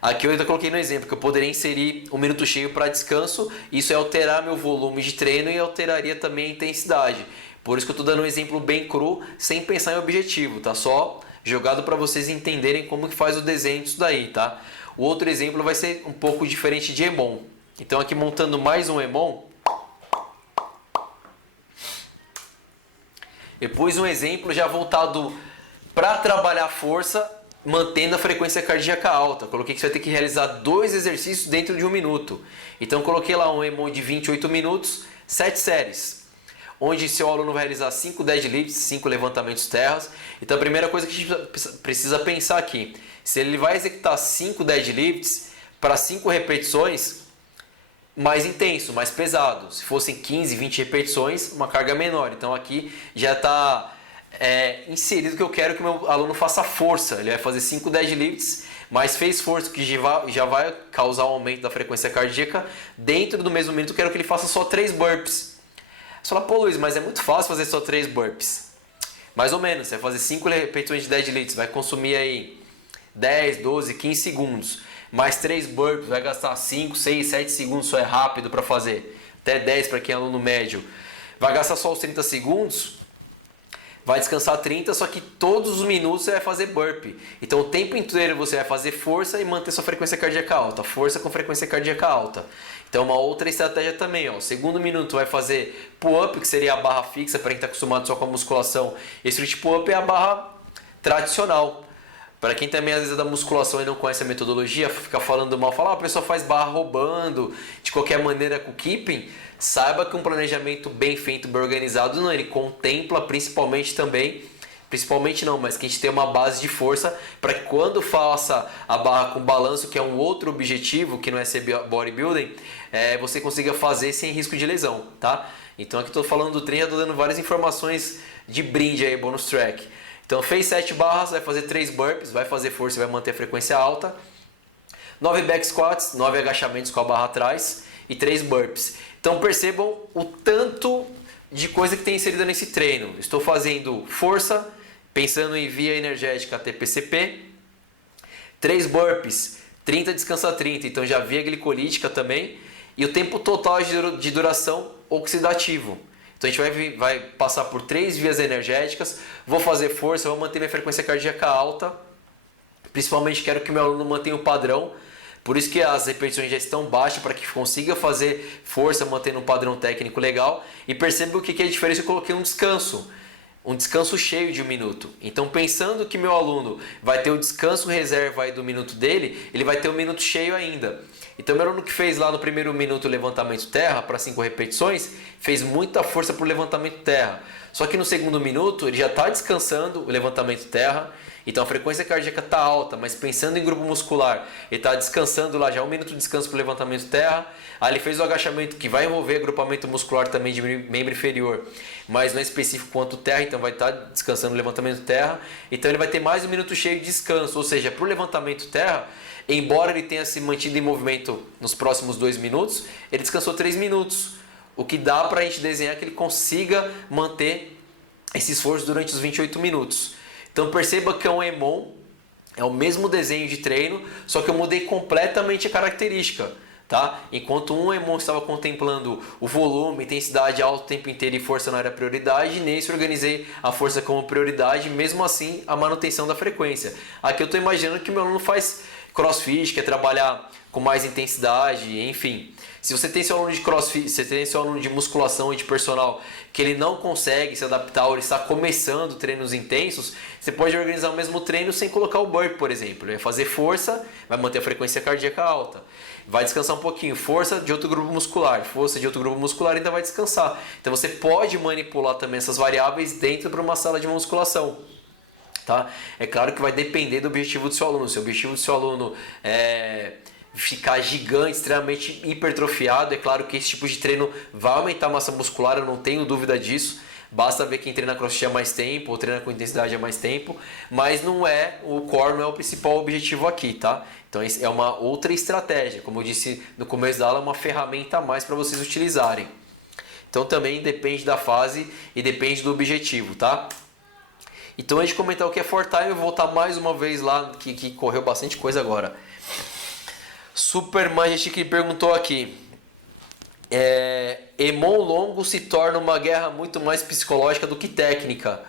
Aqui eu ainda coloquei no exemplo que eu poderia inserir um minuto cheio para descanso. Isso é alterar meu volume de treino e alteraria também a intensidade. Por isso que eu estou dando um exemplo bem cru, sem pensar em objetivo, tá? Só jogado para vocês entenderem como que faz o desenho disso daí, tá? O outro exemplo vai ser um pouco diferente de EMOM. Então aqui montando mais um EMOM, eu pus um exemplo já voltado para trabalhar força, mantendo a frequência cardíaca alta. Coloquei que você vai ter que realizar 2 exercícios dentro de 1 minuto. Então coloquei lá um EMOM de 28 minutos, 7 séries, onde seu aluno vai realizar 5 deadlifts, 5 levantamentos terras. Então a primeira coisa que a gente precisa pensar aqui, se ele vai executar 5 deadlifts para 5 repetições, mais intenso, mais pesado. Se fossem 15, 20 repetições, uma carga menor. Então aqui já está inserido que eu quero que o meu aluno faça força. Ele vai fazer 5 deadlifts, mas fez força, que já vai causar um aumento da frequência cardíaca. Dentro do mesmo minuto eu quero que ele faça só 3 burpees. Você fala, pô Luiz, mas é muito fácil fazer só 3 burpees. Mais ou menos, você vai fazer 5 repetições de deadlifts, vai consumir aí 10, 12, 15 segundos. Mais 3 burpees, vai gastar 5, 6, 7 segundos, só é rápido para fazer. Até 10 para quem é aluno médio. Vai gastar só os 30 segundos, vai descansar 30, só que todos os minutos você vai fazer burpee. Então o tempo inteiro você vai fazer força e manter sua frequência cardíaca alta. Força com frequência cardíaca alta. Então uma outra estratégia também, ó. Segundo minuto vai fazer pull-up, que seria a barra fixa para quem está acostumado só com a musculação. Esse tipo pull-up é a barra tradicional. Para quem também às vezes é da musculação e não conhece a metodologia, fica falando mal, fala, a pessoa faz barra roubando, de qualquer maneira com o keeping, saiba que um planejamento bem feito, bem organizado, não, ele contempla principalmente também, principalmente não, mas que a gente tenha uma base de força para que quando faça a barra com balanço, que é um outro objetivo, que não é ser bodybuilding, você consiga fazer sem risco de lesão, tá? Então aqui estou falando do treino, já estou dando várias informações de brinde aí, bonus track. Então fez 7 barras, vai fazer 3 burpees, vai fazer força e vai manter a frequência alta. 9 back squats, 9 agachamentos com a barra atrás e 3 burpees. Então percebam o tanto de coisa que tem inserida nesse treino. Estou fazendo força, pensando em via energética TPCP. 3 burpees, 30 descansa 30, então já via glicolítica também. E o tempo total de duração oxidativo. Então a gente vai passar por 3 vias energéticas, vou fazer força, vou manter minha frequência cardíaca alta. Principalmente quero que meu aluno mantenha o padrão. Por isso que as repetições já estão baixas, para que consiga fazer força mantendo um padrão técnico legal. E perceba o que é a diferença, eu coloquei um descanso cheio de 1 minuto. Então pensando que meu aluno vai ter o descanso reserva aí do minuto dele, ele vai ter 1 minuto cheio ainda. Então meu aluno que fez lá no primeiro minuto o levantamento terra para 5 repetições, fez muita força para o levantamento terra. Só que no segundo minuto ele já está descansando o levantamento terra, então a frequência cardíaca está alta, mas pensando em grupo muscular, ele está descansando lá já 1 minuto de descanso para o levantamento terra. Aí ele fez o agachamento que vai envolver agrupamento muscular também de membro inferior, mas não é específico quanto terra, então vai estar descansando o levantamento terra. Então ele vai ter mais 1 minuto cheio de descanso, ou seja, para o levantamento terra, embora ele tenha se mantido em movimento nos próximos 2 minutos, ele descansou 3 minutos. O que dá para a gente desenhar que ele consiga manter esse esforço durante os 28 minutos. Então perceba que é um EMOM, é o mesmo desenho de treino, só que eu mudei completamente a característica. Tá? Enquanto um EMOM estava contemplando o volume, intensidade alta o tempo inteiro e força não era prioridade, nesse eu organizei a força como prioridade, mesmo assim a manutenção da frequência. Aqui eu estou imaginando que o meu aluno faz crossfit, quer trabalhar com mais intensidade, enfim. Se você tem seu aluno de crossfit, você tem seu aluno de musculação e de personal que ele não consegue se adaptar ou ele está começando treinos intensos, você pode organizar o mesmo treino sem colocar o burpee, por exemplo. Ele vai fazer força, vai manter a frequência cardíaca alta. Vai descansar um pouquinho, força de outro grupo muscular, força de outro grupo muscular ainda vai descansar. Então você pode manipular também essas variáveis dentro de uma sala de musculação. Tá? É claro que vai depender do objetivo do seu aluno. Se o objetivo do seu aluno é ficar gigante, extremamente hipertrofiado, é claro que esse tipo de treino vai aumentar a massa muscular, eu não tenho dúvida disso. Basta ver quem treina crossfit há mais tempo ou treina com intensidade há mais tempo, mas não é o core, não é o principal objetivo aqui, tá? Então é uma outra estratégia, como eu disse no começo da aula, é uma ferramenta a mais para vocês utilizarem. Então também depende da fase e depende do objetivo, tá? Então antes de comentar o que é for time, eu vou voltar mais uma vez lá, que correu bastante coisa agora. Super Majestic perguntou aqui, EMOM longo se torna uma guerra muito mais psicológica do que técnica?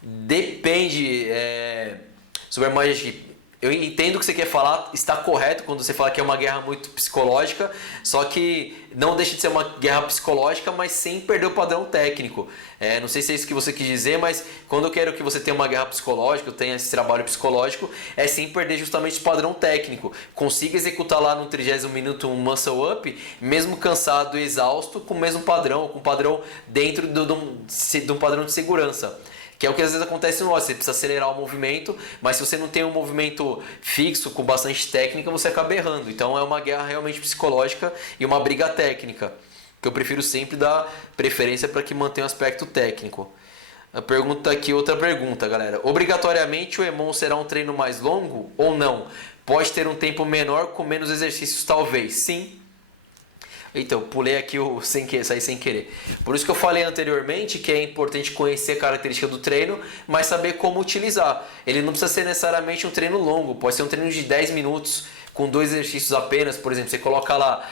Depende, Super Majestic. Eu entendo o que você quer falar, está correto quando você fala que é uma guerra muito psicológica, só que não deixa de ser uma guerra psicológica, mas sem perder o padrão técnico. Não sei se é isso que você quis dizer, mas quando eu quero que você tenha uma guerra psicológica, eu tenha esse trabalho psicológico, é sem perder justamente o padrão técnico. Consiga executar lá no 30º minuto um muscle up, mesmo cansado e exausto, com o mesmo padrão, com um padrão dentro de um padrão de segurança. Que é o que às vezes acontece no ósseo, você precisa acelerar o movimento, mas se você não tem um movimento fixo, com bastante técnica, você acaba errando. Então é uma guerra realmente psicológica e uma briga técnica, que eu prefiro sempre dar preferência para que mantenha o aspecto técnico. A pergunta aqui, outra pergunta, galera. Obrigatoriamente o EMOM será um treino mais longo ou não? Pode ter um tempo menor com menos exercícios, talvez. Sim. Então, pulei aqui saí sem querer. Por isso que eu falei anteriormente que é importante conhecer a característica do treino, mas saber como utilizar. Ele não precisa ser necessariamente um treino longo, pode ser um treino de 10 minutos, com 2 exercícios apenas. Por exemplo, você coloca lá,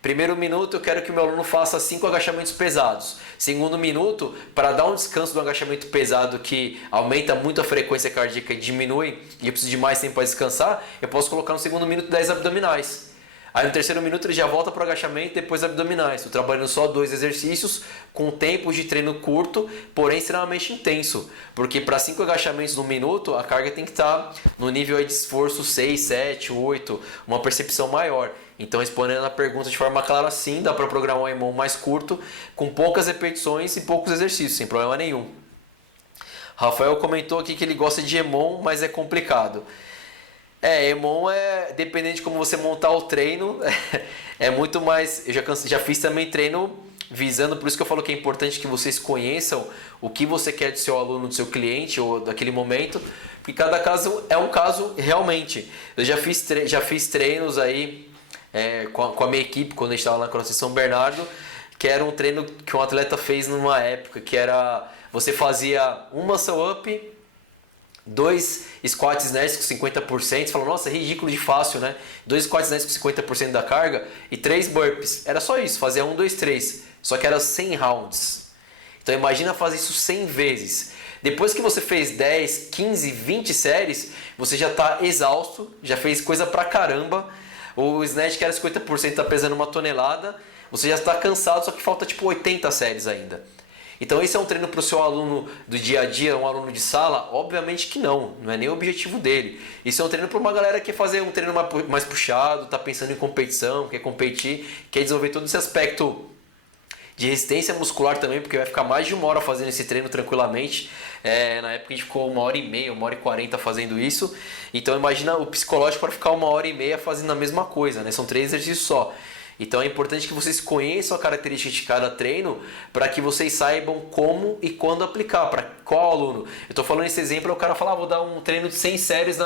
primeiro minuto eu quero que o meu aluno faça 5 agachamentos pesados. Segundo minuto, para dar um descanso do agachamento pesado que aumenta muito a frequência cardíaca e diminui, e eu preciso de mais tempo para descansar, eu posso colocar no segundo minuto 10 abdominais. Aí no terceiro minuto ele já volta para o agachamento e depois abdominais. Estou trabalhando só 2 exercícios com tempos de treino curto, porém extremamente intenso. Porque para 5 agachamentos no minuto, a carga tem que estar no nível aí de esforço 6, 7, 8, uma percepção maior. Então, respondendo a pergunta de forma clara, sim, dá para programar um EMOM mais curto, com poucas repetições e poucos exercícios, sem problema nenhum. Rafael comentou aqui que ele gosta de EMOM, mas é complicado. EMOM dependendo de como você montar o treino, é muito mais. Eu já fiz também treino visando, por isso que eu falo que é importante que vocês conheçam o que você quer do seu aluno, do seu cliente ou daquele momento, porque cada caso é um caso realmente. Eu já fiz treinos aí com a minha equipe quando a gente estava lá na CrossFit São Bernardo, que era um treino que um atleta fez numa época, que era você fazia um muscle up, 2 squats snatch com 50%, você fala, nossa, é ridículo de fácil, né? 2 squats snatch com 50% da carga e 3 burpees. Era só isso, fazia 1, 2, 3. Só que era 100 rounds. Então imagina fazer isso 100 vezes. Depois que você fez 10, 15, 20 séries, você já está exausto, já fez coisa pra caramba. O snatch que era 50% está pesando 1 tonelada. Você já está cansado, só que falta tipo 80 séries ainda. Então esse é um treino para o seu aluno do dia a dia, um aluno de sala? Obviamente que não é nem o objetivo dele. Isso é um treino para uma galera que quer fazer um treino mais puxado, está pensando em competição, quer competir, quer desenvolver todo esse aspecto de resistência muscular também, porque vai ficar mais de 1 hora fazendo esse treino tranquilamente. Na época a gente ficou 1h30, 1h40 fazendo isso. Então imagina o psicológico para ficar 1h30 fazendo a mesma coisa, né? São 3 exercícios só. Então é importante que vocês conheçam a característica de cada treino para que vocês saibam como e quando aplicar, para qual aluno. Eu estou falando esse exemplo, o cara fala, vou dar um treino de 100 séries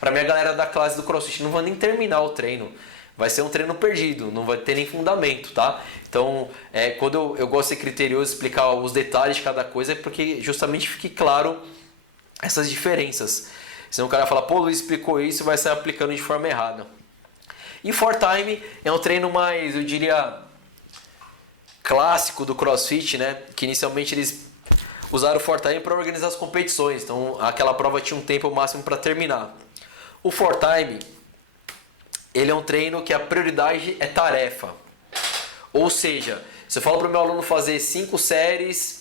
para minha galera da classe do CrossFit, não vou nem terminar o treino. Vai ser um treino perdido, não vai ter nem fundamento, tá? Então, quando eu gosto de ser criterioso, explicar os detalhes de cada coisa, é porque justamente fique claro essas diferenças. Senão o cara fala, pô, o Luiz explicou isso e vai sair aplicando de forma errada. E For Time é um treino mais, eu diria, clássico do CrossFit, né? Que inicialmente eles usaram o For Time para organizar as competições. Então, aquela prova tinha um tempo máximo para terminar. O For Time, ele é um treino que a prioridade é tarefa. Ou seja, se eu falo para o meu aluno fazer 5 séries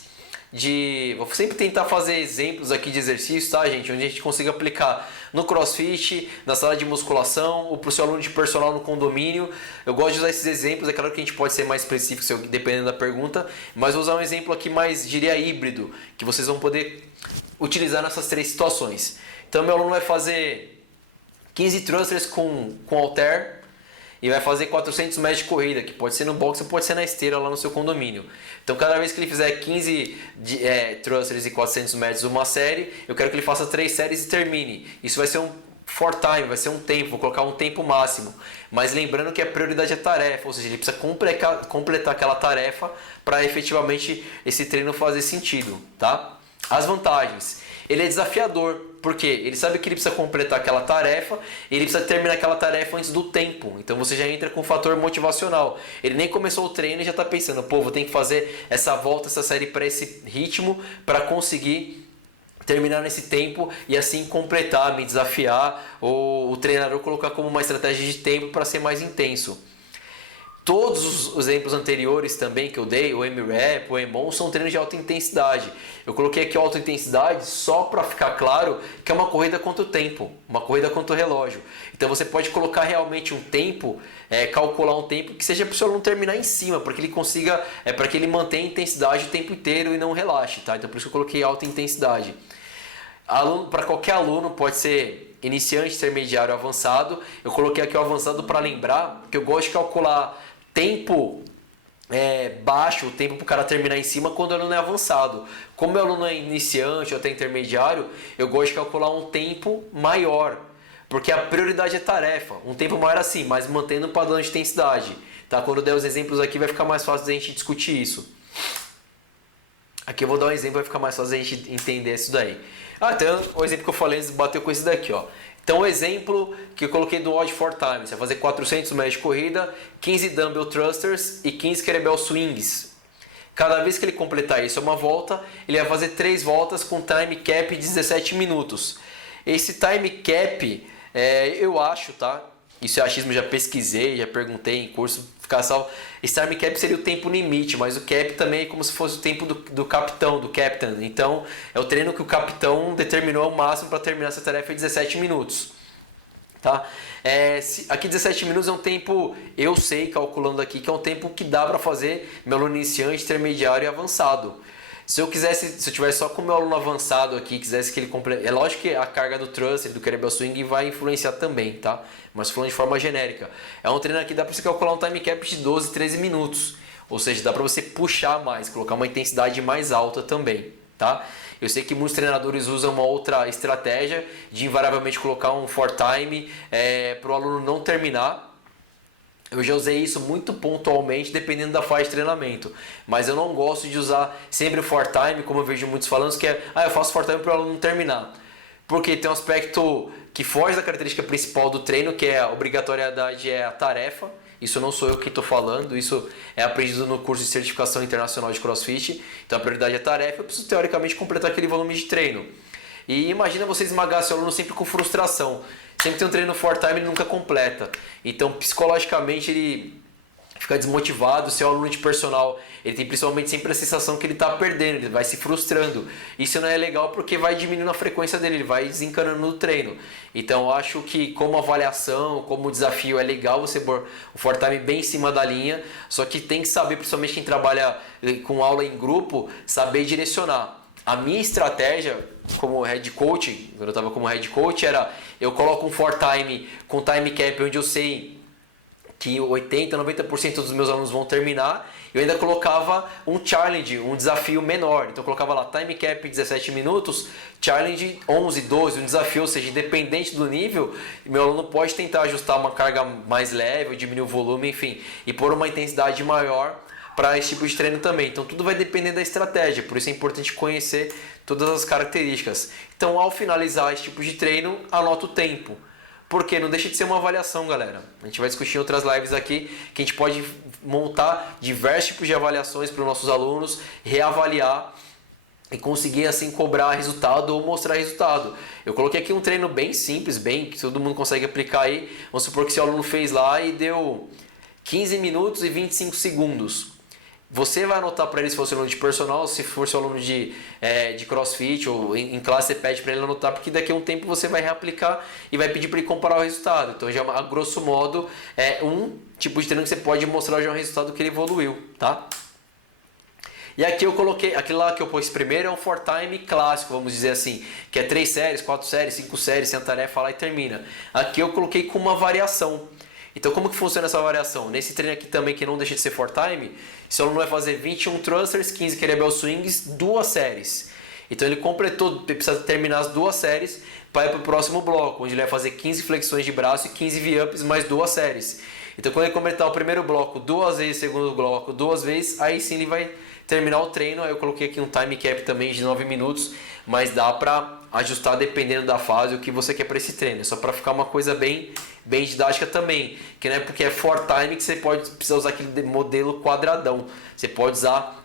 vou sempre tentar fazer exemplos aqui de exercícios, tá, gente? Onde a gente consiga aplicar no CrossFit, na sala de musculação ou para o seu aluno de personal no condomínio. Eu gosto de usar esses exemplos, é claro que a gente pode ser mais específico dependendo da pergunta, mas vou usar um exemplo aqui mais, diria, híbrido, que vocês vão poder utilizar nessas 3 situações. Então, meu aluno vai fazer 15 thrusters com halter e vai fazer 400 metros de corrida, que pode ser no box ou pode ser na esteira lá no seu condomínio. Então, cada vez que ele fizer 15 thrusters e 400 metros uma série, eu quero que ele faça 3 séries e termine. Isso vai ser um for time, vai ser um tempo, vou colocar um tempo máximo. Mas lembrando que a prioridade é tarefa, ou seja, ele precisa completar aquela tarefa para efetivamente esse treino fazer sentido, tá? As vantagens. Ele é desafiador, porque ele sabe que ele precisa completar aquela tarefa, ele precisa terminar aquela tarefa antes do tempo. Então você já entra com um fator motivacional. Ele nem começou o treino e já está pensando, pô, vou ter que fazer essa volta, essa série para esse ritmo para conseguir terminar nesse tempo e assim completar, me desafiar, ou o treinador colocar como uma estratégia de tempo para ser mais intenso. Todos os exemplos anteriores também que eu dei, o M-Rap, o EMOM, são treinos de alta intensidade. Eu coloquei aqui alta intensidade só para ficar claro que é uma corrida contra o tempo, uma corrida contra o relógio. Então você pode colocar realmente um tempo, calcular um tempo que seja para o seu aluno terminar em cima, para que ele consiga, para que ele mantenha a intensidade o tempo inteiro e não relaxe, tá? Então por isso que eu coloquei alta intensidade. Para qualquer aluno, pode ser iniciante, intermediário, avançado. Eu coloquei aqui o avançado para lembrar que eu gosto de calcular tempo baixo, o tempo para o cara terminar em cima quando o aluno é avançado. Como o aluno é iniciante ou até intermediário, eu gosto de calcular um tempo maior, porque a prioridade é tarefa. Um tempo maior assim, mas mantendo o padrão de intensidade. Tá? Quando eu der os exemplos aqui vai ficar mais fácil da gente discutir isso. Aqui eu vou dar um exemplo, vai ficar mais fácil da gente entender isso daí. Então o exemplo que eu falei antes bateu com esse daqui, ó. Então o exemplo que eu coloquei do Odd for Time, você vai fazer 400 metros de corrida, 15 dumbbell thrusters e 15 kettlebell swings. Cada vez que ele completar isso uma volta, ele vai fazer 3 voltas com time cap de 17 minutos. Esse time cap, eu acho, tá, Isso é achismo, já pesquisei, já perguntei em curso. Ficar só. Esse time cap seria o tempo limite, mas o cap também é como se fosse o tempo do capitão, do captain. Então é o treino que o capitão determinou o máximo para terminar essa tarefa em 17 minutos. Tá? Aqui 17 minutos é um tempo, eu sei, calculando aqui, que é um tempo que dá para fazer meu aluno iniciante, intermediário e avançado. Se eu tivesse só com o meu aluno avançado aqui, quisesse que ele complete. É lógico que a carga do thruster, do kettlebell swing vai influenciar também, tá? Mas falando de forma genérica. É um treino aqui, dá para você calcular um time cap de 12, 13 minutos. Ou seja, dá para você puxar mais, colocar uma intensidade mais alta também, tá? Eu sei que muitos treinadores usam uma outra estratégia de invariavelmente colocar um for time para o aluno não terminar. Eu já usei isso muito pontualmente, dependendo da fase de treinamento. Mas eu não gosto de usar sempre o for time, como eu vejo muitos falando, que eu faço for time para o aluno não terminar. Porque tem um aspecto que foge da característica principal do treino, que é a obrigatoriedade, é a tarefa. Isso não sou eu que estou falando, isso é aprendido no curso de certificação internacional de CrossFit. Então a prioridade é a tarefa, eu preciso teoricamente completar aquele volume de treino. E imagina você esmagar seu aluno sempre com frustração. Sempre tem um treino for time e ele nunca completa. Então psicologicamente ele fica desmotivado. Seu aluno de personal, ele tem principalmente sempre a sensação que ele está perdendo, ele vai se frustrando. Isso não é legal porque vai diminuindo a frequência dele, ele vai desencanando no treino. Então eu acho que como avaliação, como desafio, é legal você pôr o for time bem em cima da linha, só que tem que saber, principalmente quem trabalha com aula em grupo, saber direcionar. A minha estratégia como head coach, quando eu estava como head coach, era eu coloco um for time com time cap onde eu sei que 80%, 90% dos meus alunos vão terminar. Eu ainda colocava um challenge, um desafio menor. Então eu colocava lá time cap 17 minutos, challenge 11, 12, um desafio, ou seja, independente do nível, meu aluno pode tentar ajustar uma carga mais leve, diminuir o volume, enfim, e pôr uma intensidade maior para esse tipo de treino também. Então tudo vai depender da estratégia, por isso é importante conhecer todas as características. Então ao finalizar esse tipo de treino, anota o tempo. Porque não deixa de ser uma avaliação, galera. A gente vai discutir em outras lives aqui que a gente pode montar diversos tipos de avaliações para os nossos alunos, reavaliar e conseguir assim cobrar resultado ou mostrar resultado. Eu coloquei aqui um treino bem simples, bem que todo mundo consegue aplicar aí. Vamos supor que seu aluno fez lá e deu 15 minutos e 25 segundos. Você vai anotar para ele se for seu aluno de personal, se for seu aluno de CrossFit ou em classe, você pede para ele anotar, porque daqui a um tempo você vai reaplicar e vai pedir para ele comparar o resultado. Então, já a grosso modo, é um tipo de treino que você pode mostrar já um resultado que ele evoluiu, tá? E aqui eu coloquei, aquele lá que eu pus primeiro é um for time clássico, vamos dizer assim, que é 3 séries, 4 séries, 5 séries, sem a tarefa lá e termina. Aqui eu coloquei com uma variação. Então como que funciona essa variação? Nesse treino aqui também, que não deixa de ser for time, seu aluno vai fazer 21 thrusters, 15 kettlebell swings, 2 séries. Então ele completou, precisa terminar as 2 séries para ir para o próximo bloco, onde ele vai fazer 15 flexões de braço e 15 V-ups mais 2 séries. Então quando ele completar o primeiro bloco 2 vezes, o segundo bloco 2 vezes, aí sim ele vai terminar o treino. Aí eu coloquei aqui um time cap também de 9 minutos, mas dá para ajustar dependendo da fase o que você quer para esse treino. Só para ficar uma coisa bem didática também, que não é porque é for time que você precisa usar aquele modelo quadradão. Você pode usar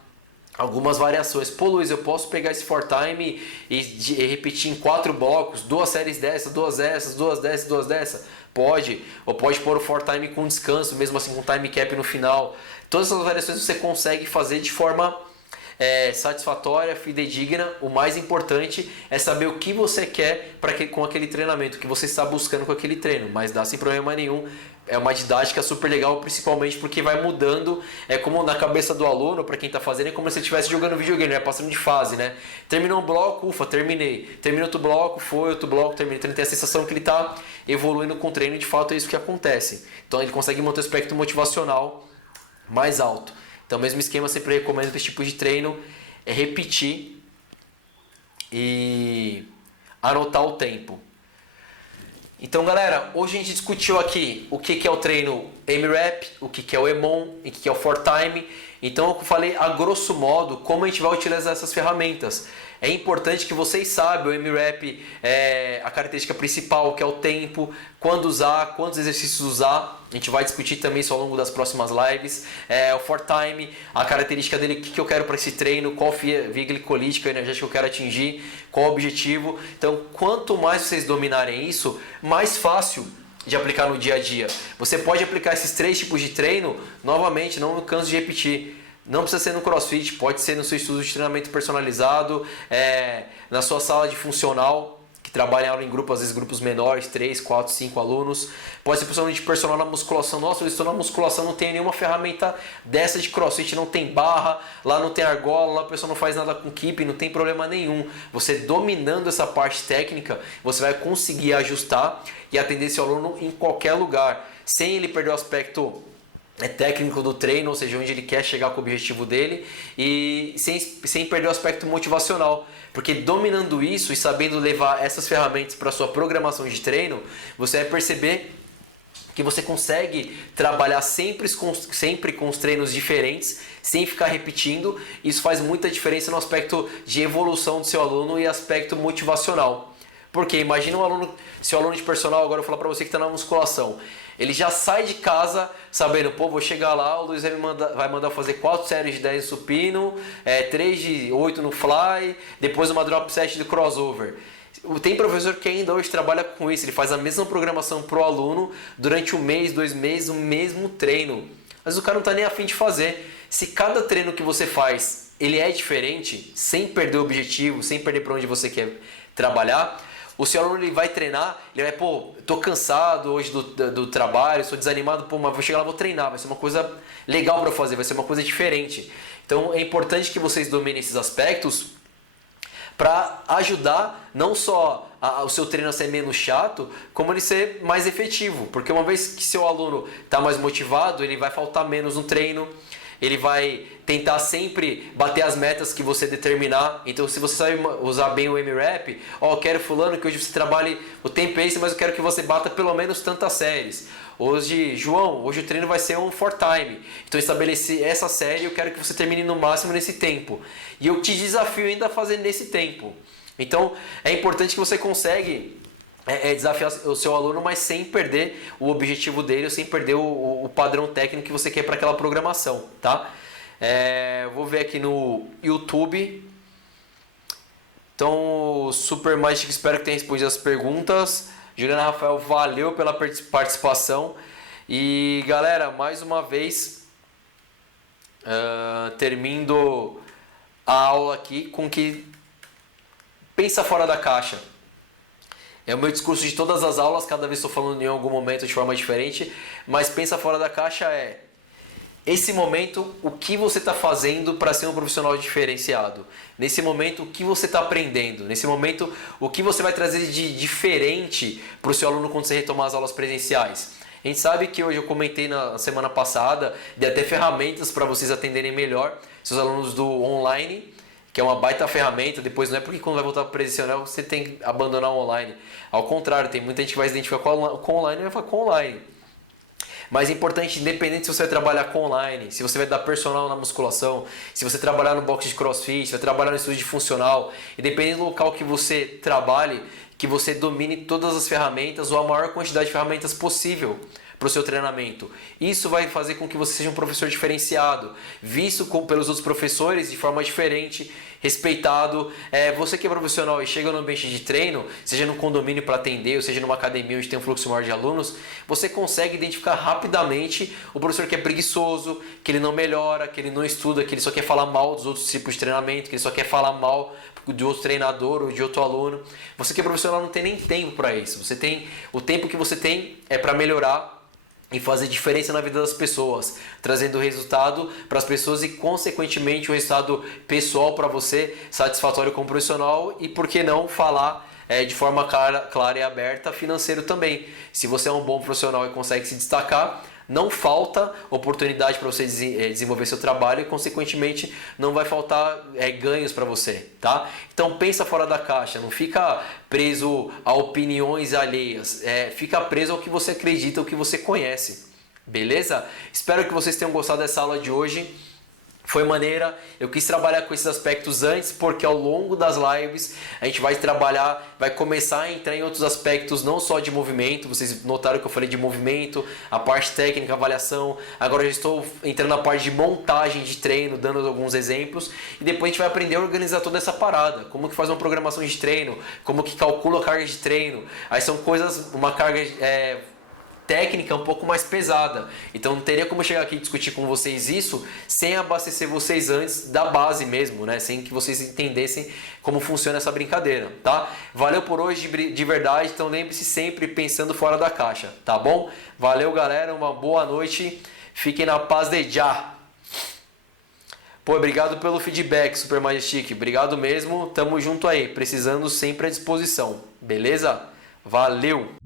algumas variações. Pô, Luiz, eu posso pegar esse for time e repetir em 4 blocos, 2 séries dessa, 2 dessas, 2 dessas, 2 dessas? Pode. Ou pode pôr o for time com descanso, mesmo assim com time cap no final. Todas essas variações você consegue fazer de forma satisfatória, fidedigna. O mais importante é saber o que você quer com aquele treinamento, o que você está buscando com aquele treino, mas dá sem problema nenhum. É uma didática super legal, principalmente porque vai mudando, é como na cabeça do aluno, para quem está fazendo, é como se ele estivesse jogando videogame, passando de fase, né? Terminou um bloco, ufa, terminei. Terminou outro bloco, foi outro bloco, terminei. Então ele tem a sensação que ele está evoluindo com o treino, e de fato é isso que acontece. Então ele consegue manter o aspecto motivacional mais alto. Então, mesmo esquema, sempre recomendo para esse tipo de treino é repetir e anotar o tempo. Então, galera, hoje a gente discutiu aqui o que é o treino AMRAP, o que é o EMOM e o que é o for time. Então, eu falei a grosso modo como a gente vai utilizar essas ferramentas. É importante que vocês saibam, o AMRAP é a característica principal, que é o tempo, quando usar, quantos exercícios usar. A gente vai discutir também isso ao longo das próximas lives. O for time, a característica dele, o que eu quero para esse treino, qual via glicolítica, energética eu quero atingir, qual o objetivo. Então, quanto mais vocês dominarem isso, mais fácil de aplicar no dia a dia. Você pode aplicar esses 3 tipos de treino, novamente, não me canso de repetir. Não precisa ser no CrossFit, pode ser no seu estudo de treinamento personalizado, na sua sala de funcional, que trabalha em aula em grupo, às vezes grupos menores, 3, 4, 5 alunos. Pode ser profissional de personal na musculação. Nossa, eu estou na musculação, não tem nenhuma ferramenta dessa de CrossFit, não tem barra, lá não tem argola, lá a pessoa não faz nada com keep, não tem problema nenhum. Você dominando essa parte técnica, você vai conseguir ajustar e atender seu aluno em qualquer lugar, sem ele perder o aspecto técnico do treino, ou seja, onde ele quer chegar com o objetivo dele, e sem perder o aspecto motivacional. Porque dominando isso e sabendo levar essas ferramentas para a sua programação de treino, você vai perceber que você consegue trabalhar sempre com os treinos diferentes, sem ficar repetindo. Isso faz muita diferença no aspecto de evolução do seu aluno e aspecto motivacional. Porque imagina um aluno, seu aluno de personal, agora eu vou falar para você que está na musculação, ele já sai de casa sabendo, pô, vou chegar lá, o Luiz vai mandar fazer 4 séries de 10 no supino, 3 de 8 no fly, depois uma drop set de crossover. Tem professor que ainda hoje trabalha com isso, ele faz a mesma programação para o aluno durante 1 mês, 2 meses, o mesmo treino. Mas o cara não está nem a fim de fazer. Se cada treino que você faz, ele é diferente, sem perder o objetivo, sem perder para onde você quer trabalhar, o seu aluno ele vai treinar, ele vai, pô, tô cansado hoje do trabalho, estou desanimado, pô, mas vou chegar lá, vou treinar, vai ser uma coisa legal para fazer, vai ser uma coisa diferente. Então é importante que vocês dominem esses aspectos para ajudar não só o seu treino a ser menos chato, como ele ser mais efetivo. Porque uma vez que seu aluno está mais motivado, ele vai faltar menos no treino, ele vai tentar sempre bater as metas que você determinar. Então, se você sabe usar bem o MRAP, eu quero fulano que hoje você trabalhe o tempo esse, mas eu quero que você bata pelo menos tantas séries. Hoje, João, hoje o treino vai ser um 4-time. Então, estabeleci essa série e eu quero que você termine no máximo nesse tempo. E eu te desafio ainda a fazer nesse tempo. Então, é importante que você consegue desafiar o seu aluno, mas sem perder o objetivo dele, ou sem perder o padrão técnico que você quer para aquela programação, tá? Vou ver aqui no YouTube. Então, Super Magic, espero que tenha respondido as perguntas. Juliana Rafael, valeu pela participação. E galera, mais uma vez, termino a aula aqui com que pensa fora da caixa. É o meu discurso de todas as aulas, cada vez estou falando em algum momento de forma diferente, mas pensa fora da caixa esse momento, o que você está fazendo para ser um profissional diferenciado? Nesse momento, o que você está aprendendo? Nesse momento, o que você vai trazer de diferente para o seu aluno quando você retomar as aulas presenciais? A gente sabe que hoje eu comentei na semana passada, de até ferramentas para vocês atenderem melhor seus alunos do online, que é uma baita ferramenta. Depois não é porque quando vai voltar para o presencial você tem que abandonar o online. Ao contrário, tem muita gente que vai se identificar com o online e vai falar com o online. Mas é importante, independente se você vai trabalhar com online, se você vai dar personal na musculação, se você trabalhar no box de crossfit, se vai trabalhar no estúdio de funcional, independente do local que você trabalhe, que você domine todas as ferramentas ou a maior quantidade de ferramentas possível para o seu treinamento. Isso vai fazer com que você seja um professor diferenciado, visto pelos outros professores de forma diferente, respeitado. Você que é profissional e chega no ambiente de treino, seja no condomínio para atender, ou seja numa academia onde tem um fluxo maior de alunos, você consegue identificar rapidamente o professor que é preguiçoso, que ele não melhora, que ele não estuda, que ele só quer falar mal dos outros tipos de treinamento, que ele só quer falar mal de outro treinador ou de outro aluno. Você que é profissional não tem nem tempo para isso. O tempo que você tem é para melhorar e fazer diferença na vida das pessoas, trazendo resultado para as pessoas e, consequentemente, um resultado pessoal para você, satisfatório como profissional e, por que não, falar de forma clara e aberta, financeiro também. Se você é um bom profissional e consegue se destacar, não falta oportunidade para você desenvolver seu trabalho e, consequentemente, não vai faltar ganhos para você, tá? Então, pensa fora da caixa, não fica preso a opiniões alheias, fica preso ao que você acredita, ao que você conhece, beleza? Espero que vocês tenham gostado dessa aula de hoje. Foi maneira, eu quis trabalhar com esses aspectos antes, porque ao longo das lives a gente vai trabalhar, vai começar a entrar em outros aspectos, não só de movimento. Vocês notaram que eu falei de movimento, a parte técnica, avaliação. Agora eu já estou entrando na parte de montagem de treino, dando alguns exemplos, e depois a gente vai aprender a organizar toda essa parada, como que faz uma programação de treino, como que calcula a carga de treino. Aí são coisas, uma carga técnica um pouco mais pesada. Então não teria como chegar aqui e discutir com vocês isso sem abastecer vocês antes da base mesmo, né? Sem que vocês entendessem como funciona essa brincadeira, tá? Valeu por hoje de verdade, então lembre-se sempre pensando fora da caixa, tá bom? Valeu, galera, uma boa noite, fiquem na paz de já. Pô, obrigado pelo feedback, Super Majestic, obrigado mesmo, tamo junto aí, precisando sempre à disposição, beleza? Valeu!